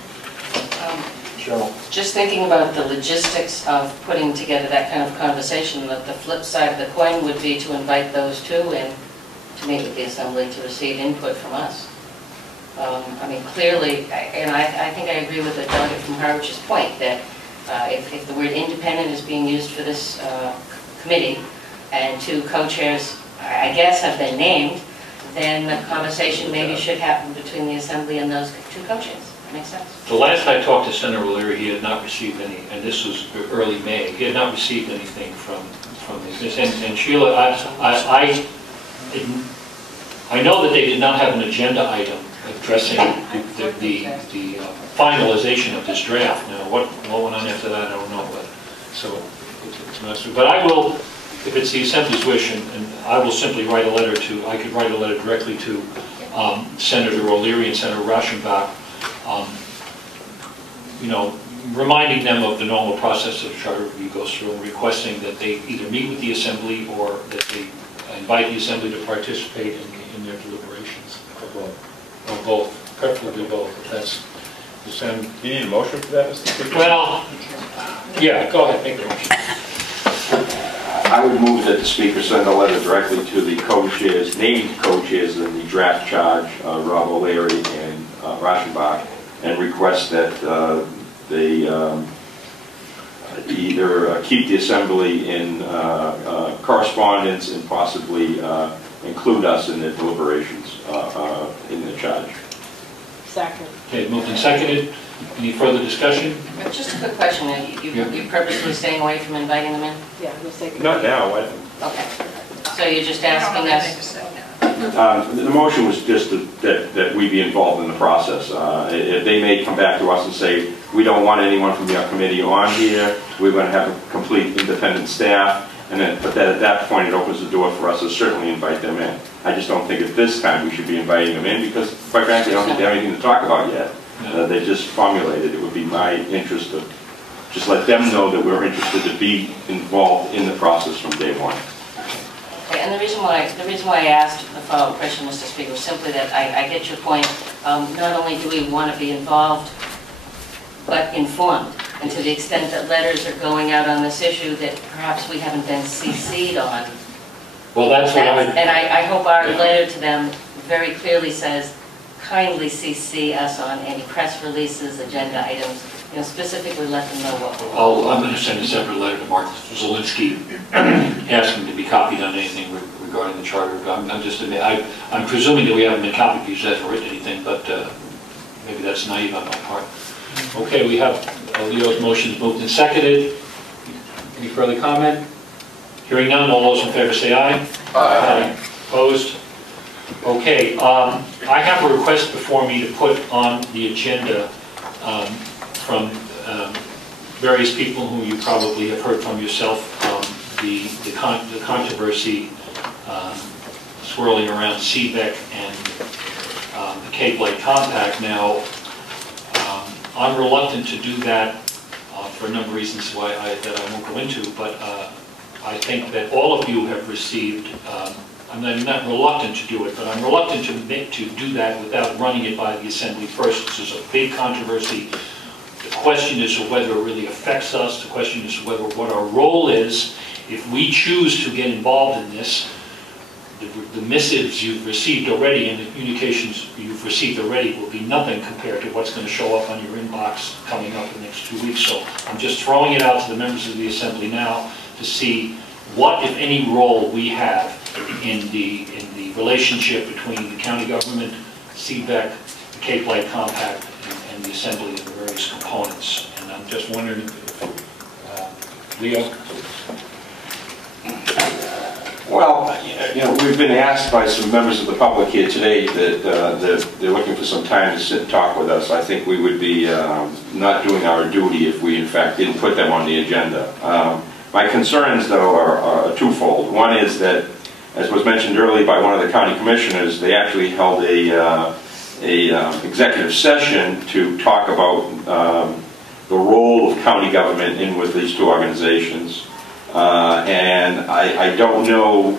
Just thinking about the logistics of putting together that kind of conversation, that the flip side of the coin would be to invite those two in to meet with the assembly to receive input from us. I mean, clearly, and I think I agree with the delegate from Harwich's point that if the word independent is being used for this committee, and two co-chairs, I guess, have been named, then the conversation maybe should happen between the assembly and those two co-chairs. That makes sense. The last I talked to Senator O'Leary, he had not received any, and this was early May, he had not received anything from this. And Sheila, I know that they did not have an agenda item addressing the finalization of this draft. Now, what went on after that, I don't know. But so it's not true. But I will, if it's the Assembly's wish, and I will simply write a letter to. I could write a letter directly to Senator O'Leary and Senator Rauschenbach, you know, reminding them of the normal process that the charter review goes through, and requesting that they either meet with the Assembly or that they invite the Assembly to participate in their deliberations. Or both, preferably both. If that's the sound. Do you need a motion for that, Mr. Speaker? Well, yeah, go ahead, make the motion. I would move that the Speaker send a letter directly to the co-chairs, named co-chairs in the draft charge, Rob O'Leary and Rauschenbach, and request that they either keep the Assembly in correspondence and possibly include us in the deliberations in the charge. Second. Okay, moved and seconded. Any further discussion? Just a quick question. You're purposely staying away from inviting them in? Yeah, we'll take Not now. Okay. So you're just asking us? The motion was just that we be involved in the process. They may come back to us and say, we don't want anyone from your committee on here. We're going to have a complete independent staff. But at that point, it opens the door for us to certainly invite them in. I just don't think at this time we should be inviting them in because, quite frankly, I don't think they have anything to talk about yet. They just formulated. It would be my interest to just let them know that we're interested to be involved in the process from day one. Okay, and the reason why I asked the follow-up question, Mr. Speaker, was simply that I get your point. Not only do we want to be involved, but informed. And to the extent that letters are going out on this issue that perhaps we haven't been CC'd on. Well, that's what And I hope our letter to them very clearly says, kindly CC us on any press releases, agenda items, specifically let them know what we're doing. I'm going to send a separate letter to Mark Zielinski asking to be copied on anything regarding the charter. I'm presuming that we haven't been copied because you haven't written anything, but maybe that's naive on my part. Okay, we have Leo's motions moved and seconded. Any further comment? Hearing none, all those in favor say aye. Aye. Opposed? Okay, I have a request before me to put on the agenda from various people who you probably have heard from yourself, the controversy swirling around CBEC and the Cape Lake Compact. Now, I'm reluctant to do that for a number of reasons that I won't go into, but I think that all of you have received, I'm not reluctant to do it, but I'm reluctant to do that without running it by the Assembly first. This is a big controversy. The question is whether it really affects us. The question is whether what our role is. If we choose to get involved in this, the missives you've received already and the communications you've received already will be nothing compared to what's going to show up on your inbox coming up in the next 2 weeks. So I'm just throwing it out to the members of the Assembly now to see what, if any, role we have in the relationship between the county government, CBEC, the Cape Lake Compact, and the Assembly and the various components. And I'm just wondering if, Leo? Well, we've been asked by some members of the public here today that they're looking for some time to sit and talk with us. I think we would be not doing our duty if we, in fact, didn't put them on the agenda. My concerns, though, are twofold. One is that, as was mentioned earlier by one of the county commissioners, they actually held a executive session to talk about the role of county government in with these two organizations. And I don't know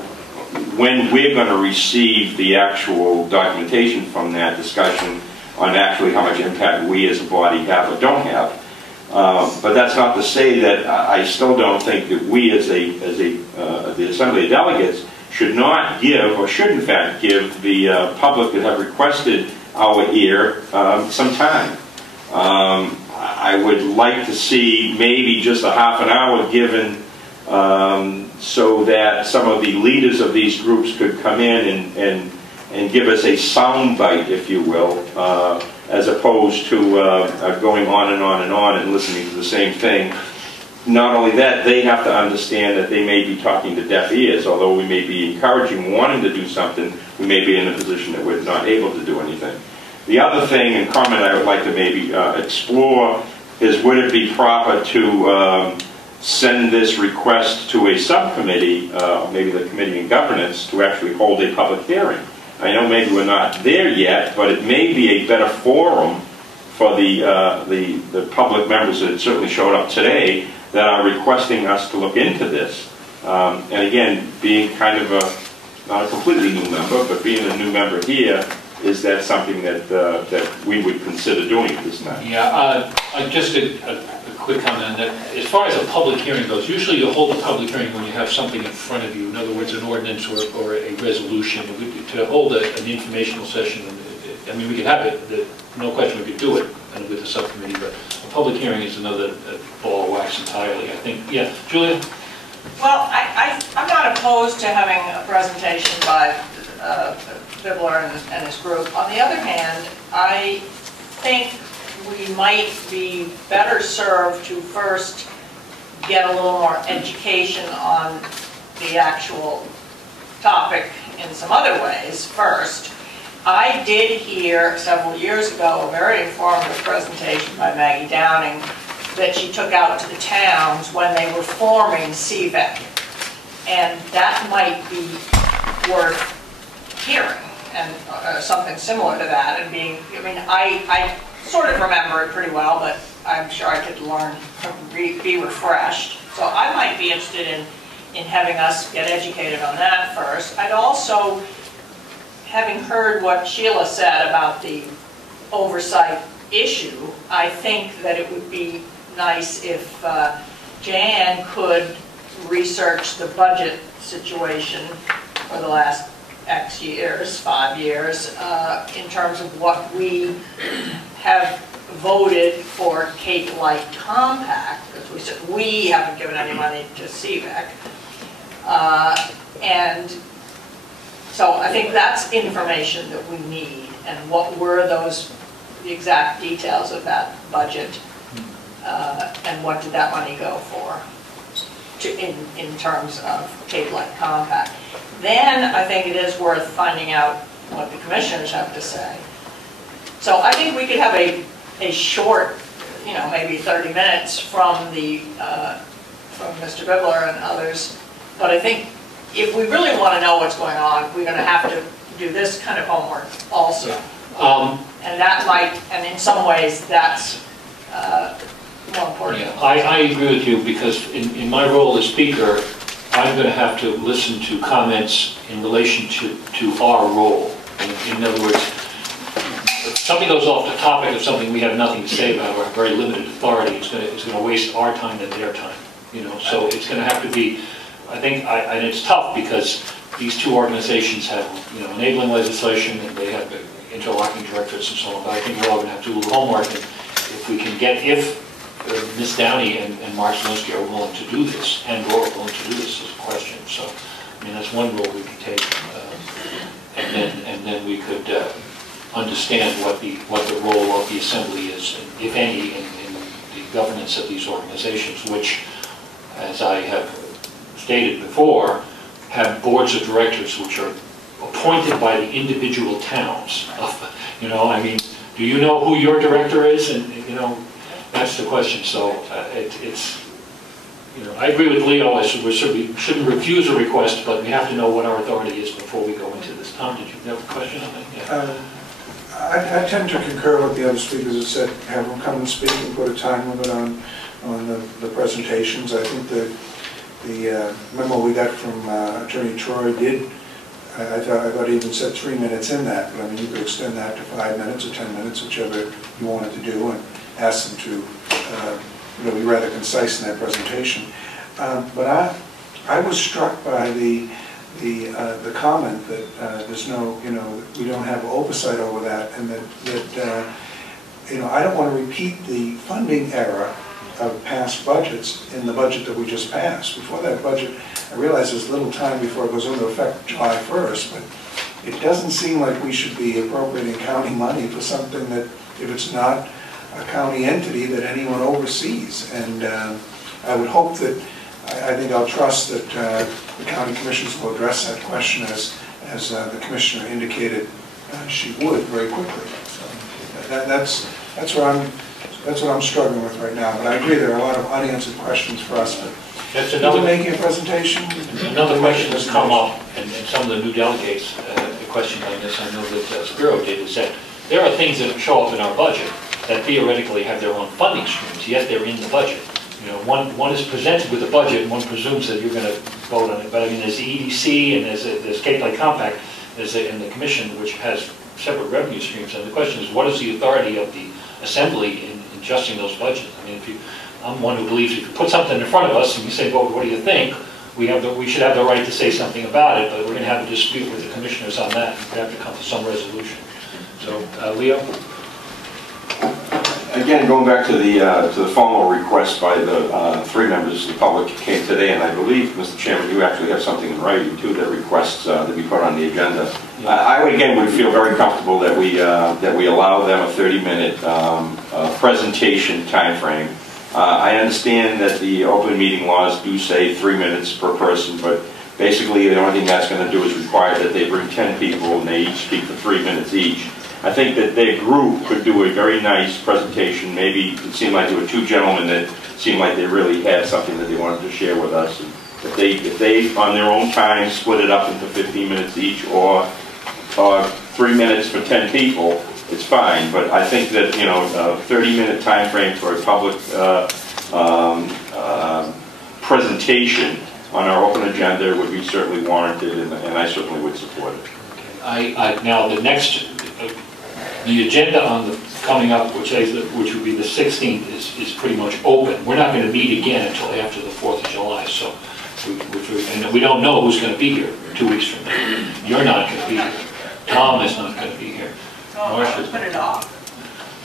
when we're going to receive the actual documentation from that discussion on actually how much impact we as a body have or don't have. But that's not to say that I still don't think that we as the Assembly of Delegates should not give, or should in fact give, the public that have requested our ear some time. I would like to see maybe just a half an hour given so that some of the leaders of these groups could come in and give us a sound bite, if you will, as opposed to going on and on and on and listening to the same thing. Not only that, they have to understand that they may be talking to deaf ears. Although we may be encouraging, wanting to do something, we may be in a position that we're not able to do anything. The other thing and comment I would like to maybe explore is, would it be proper to send this request to a subcommittee, maybe the Committee on Governance, to actually hold a public hearing? I know maybe we're not there yet, but it may be a better forum for the public members that certainly showed up today that are requesting us to look into this. And again, being kind of not a completely new member, but being a new member here, is that something that we would consider doing at this time? Yeah, just a quick comment on that. As far as a public hearing goes, usually you hold a public hearing when you have something in front of you, in other words, an ordinance or a resolution. To hold an informational session, I mean, we could have it, no question we could do it with the subcommittee, but a public hearing is another ball of wax entirely, I think. Yeah, Julia? Well, I'm not opposed to having a presentation by Bibler and his group. On the other hand, I think we might be better served to first get a little more education on the actual topic in some other ways first. I did hear several years ago a very informative presentation by Maggie Downing that she took out to the towns when they were forming CVEC. And that might be worth hearing, and something similar to that. And I sort of remember it pretty well, but I'm sure I could learn, be refreshed. So I might be interested in having us get educated on that first. I'd also, having heard what Sheila said about the oversight issue, I think that it would be nice if Jan could research the budget situation for the last X years, 5 years, in terms of what we have voted for Cape Light Compact, because we said we haven't given any money to CVEC. And so I think that's information that we need, and what were those, the exact details of that budget, and what did that money go for in terms of Cape Light Compact. Then I think it is worth finding out what the commissioners have to say. So I think we could have a short, you know, maybe 30 minutes from Mr. Bibler and others. But I think if we really want to know what's going on, we're going to have to do this kind of homework also. And that might, and in some ways, that's more important. Yeah, I agree with you, because in my role as speaker, I'm going to have to listen to comments in relation to our role. In other words, if something goes off the topic of something we have nothing to say about or have very limited authority, it's going to waste our time and their time. You know, so it's going to have to be. I think, and it's tough because these two organizations have, you know, enabling legislation, and they have interlocking directorates and so on. But I think we're all going to have to do a little homework, and if we can get, if Ms. Downey and Mark Zielinski are willing to do this, and/or willing to do this, is a question. So, I mean, that's one role we could take, and then we could understand what the role of the assembly is, if any, in the governance of these organizations, which, as I have stated before, have boards of directors which are appointed by the individual towns. You know, I mean, do you know who your director is? And you know, that's the question. So it's, you know, I agree with Leo. We shouldn't refuse a request, but we have to know what our authority is before we go into this. Tom, did you have a question on that? Yeah. I tend to concur with the other speakers that said have them come and speak and put a time limit on the presentations. I think the memo we got from Attorney Troy did, I thought he even said 3 minutes in that, but I mean, you could extend that to 5 minutes or 10 minutes, whichever you wanted to do, and ask them to you know, be rather concise in their presentation. But I was struck by the comment that there's no, you know, we don't have oversight over that, and that you know, I don't want to repeat the funding error of past budgets in the budget that we just passed. Before that budget, I realize there's little time before it goes into effect July 1st, but it doesn't seem like we should be appropriating county money for something that, if it's not a county entity, that anyone oversees. And I would hope that, I think I'll trust that the county commissioners will address that question as the commissioner indicated she would very quickly. So that's what I'm struggling with right now. But I agree there are a lot of unanswered questions for us. But that's another making a presentation. Another question that's come up, and some of the new delegates, the question on this, I know that Spiro did, is that there are things that show up in our budget that theoretically have their own funding streams, yet they're in the budget. You know, one is presented with a budget, and one presumes that you're going to vote on it. But I mean, there's the EDC, and there's Cape Light Compact, and the Commission, which has separate revenue streams. And the question is, what is the authority of the Assembly in adjusting those budgets? I mean, I'm one who believes if you put something in front of us and you say, "Vote, what do you think?" We should have the right to say something about it. But we're going to have a dispute with the commissioners on that. We have to come to some resolution. So, Leo. Again, going back to the formal request by the 3 members of the public came today, and I believe, Mr. Chairman, you actually have something in writing too that requests to be put on the agenda. I would feel very comfortable that we allow them a 30-minute presentation time frame. I understand that the open meeting laws do say 3 minutes per person, but basically the only thing that's going to do is require that they bring 10 people and they each speak for 3 minutes each. I think that their group could do a very nice presentation. Maybe it seemed like there were 2 gentlemen that seemed like they really had something that they wanted to share with us. And if they on their own time split it up into 15 minutes each, or 3 minutes for 10 people, it's fine. But I think that, you know, a 30-minute time frame for a public representation on our open agenda would be certainly warranted, and I certainly would support it. Now, the agenda on the coming up, which would be the 16th, is pretty much open. We're not going to meet again until after the 4th of July, so, and we don't know who's going to be here 2 weeks from now. You're not going to be here. Tom is not going to be here. Marcia's put it off.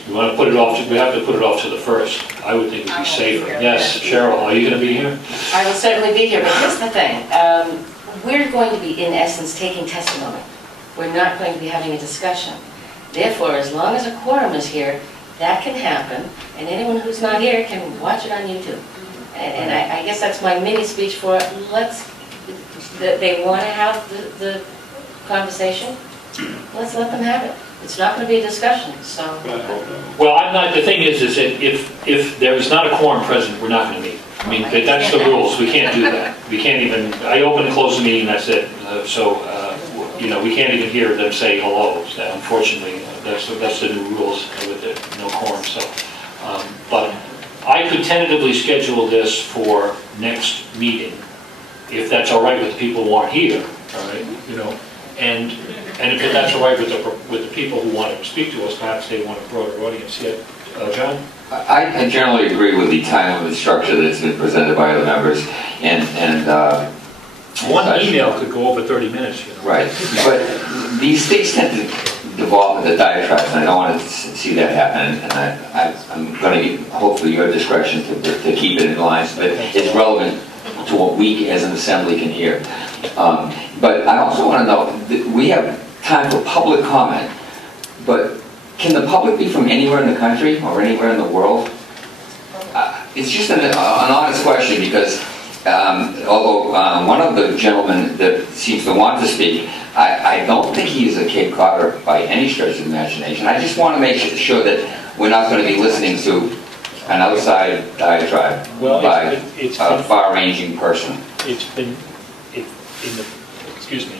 You want to put it off, we have to put it off to the 1st. I would think it would be safer. Yes, Cheryl, are you going to be here? I will certainly be here, but here's the thing. We're going to be, in essence, taking testimony. We're not going to be having a discussion. Therefore, as long as a quorum is here, that can happen, and anyone who's not here can watch it on YouTube. And I guess that's my mini speech for they want to have the conversation, let's let them have it. It's not going to be a discussion, so. Well, I'm not, the thing is that if there is not a quorum present, we're not going to meet. I mean, that's the rules, we can't do that. We can't even, I open and close the meeting, that's it. You know, we can't even hear them say hello. Unfortunately, that's the new rules with it, no quorum, so. But I could tentatively schedule this for next meeting, if that's all right with the people who aren't here, all right, you know. And if that's all right with the people who want to speak to us, perhaps they want a broader audience. Yeah, John? I generally agree with the time of the structure that's been presented by other members, and one email could go over 30 minutes. You know? Right, but these things tend to devolve into diatribes, and I don't want to see that happen. And I'm going to give, hopefully, your discretion to keep it in line so that it's relevant to what we as an assembly can hear. But I also want to know that we have time for public comment, but can the public be from anywhere in the country or anywhere in the world? It's just an honest question, because although one of the gentlemen that seems to want to speak, I don't think he is a Cape Codder by any stretch of the imagination. I just want to make sure that we're not going to be listening to an outside diatribe by a far-ranging person. It's been, excuse me,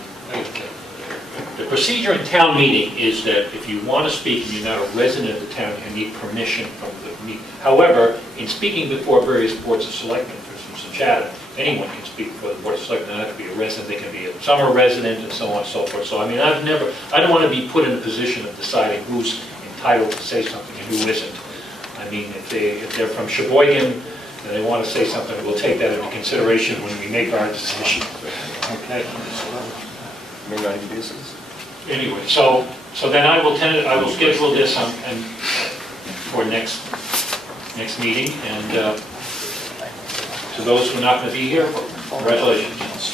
the procedure in town meeting is that if you want to speak and you're not a resident of the town, you need permission from the meeting. However, in speaking before various boards of selectmen, for instance, in Chatham, anyone can speak before the board of selectmen. They don't have to be a resident, they can be a summer resident, and so on and so forth. So, I mean, I don't want to be put in a position of deciding who's entitled to say something and who isn't. I mean, if they're from Sheboygan and they want to say something, we'll take that into consideration when we make our decision. Okay. Anyway, so then I will schedule this for next meeting, and to those who are not going to be here, congratulations.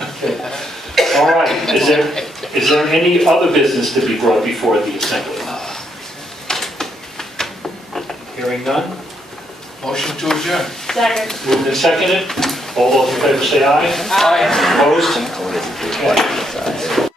Okay. All right. Is there any other business to be brought before the assembly? Hearing none. Motion to adjourn. Second. Moved and seconded. All those in favor say aye. Aye. Opposed? Okay.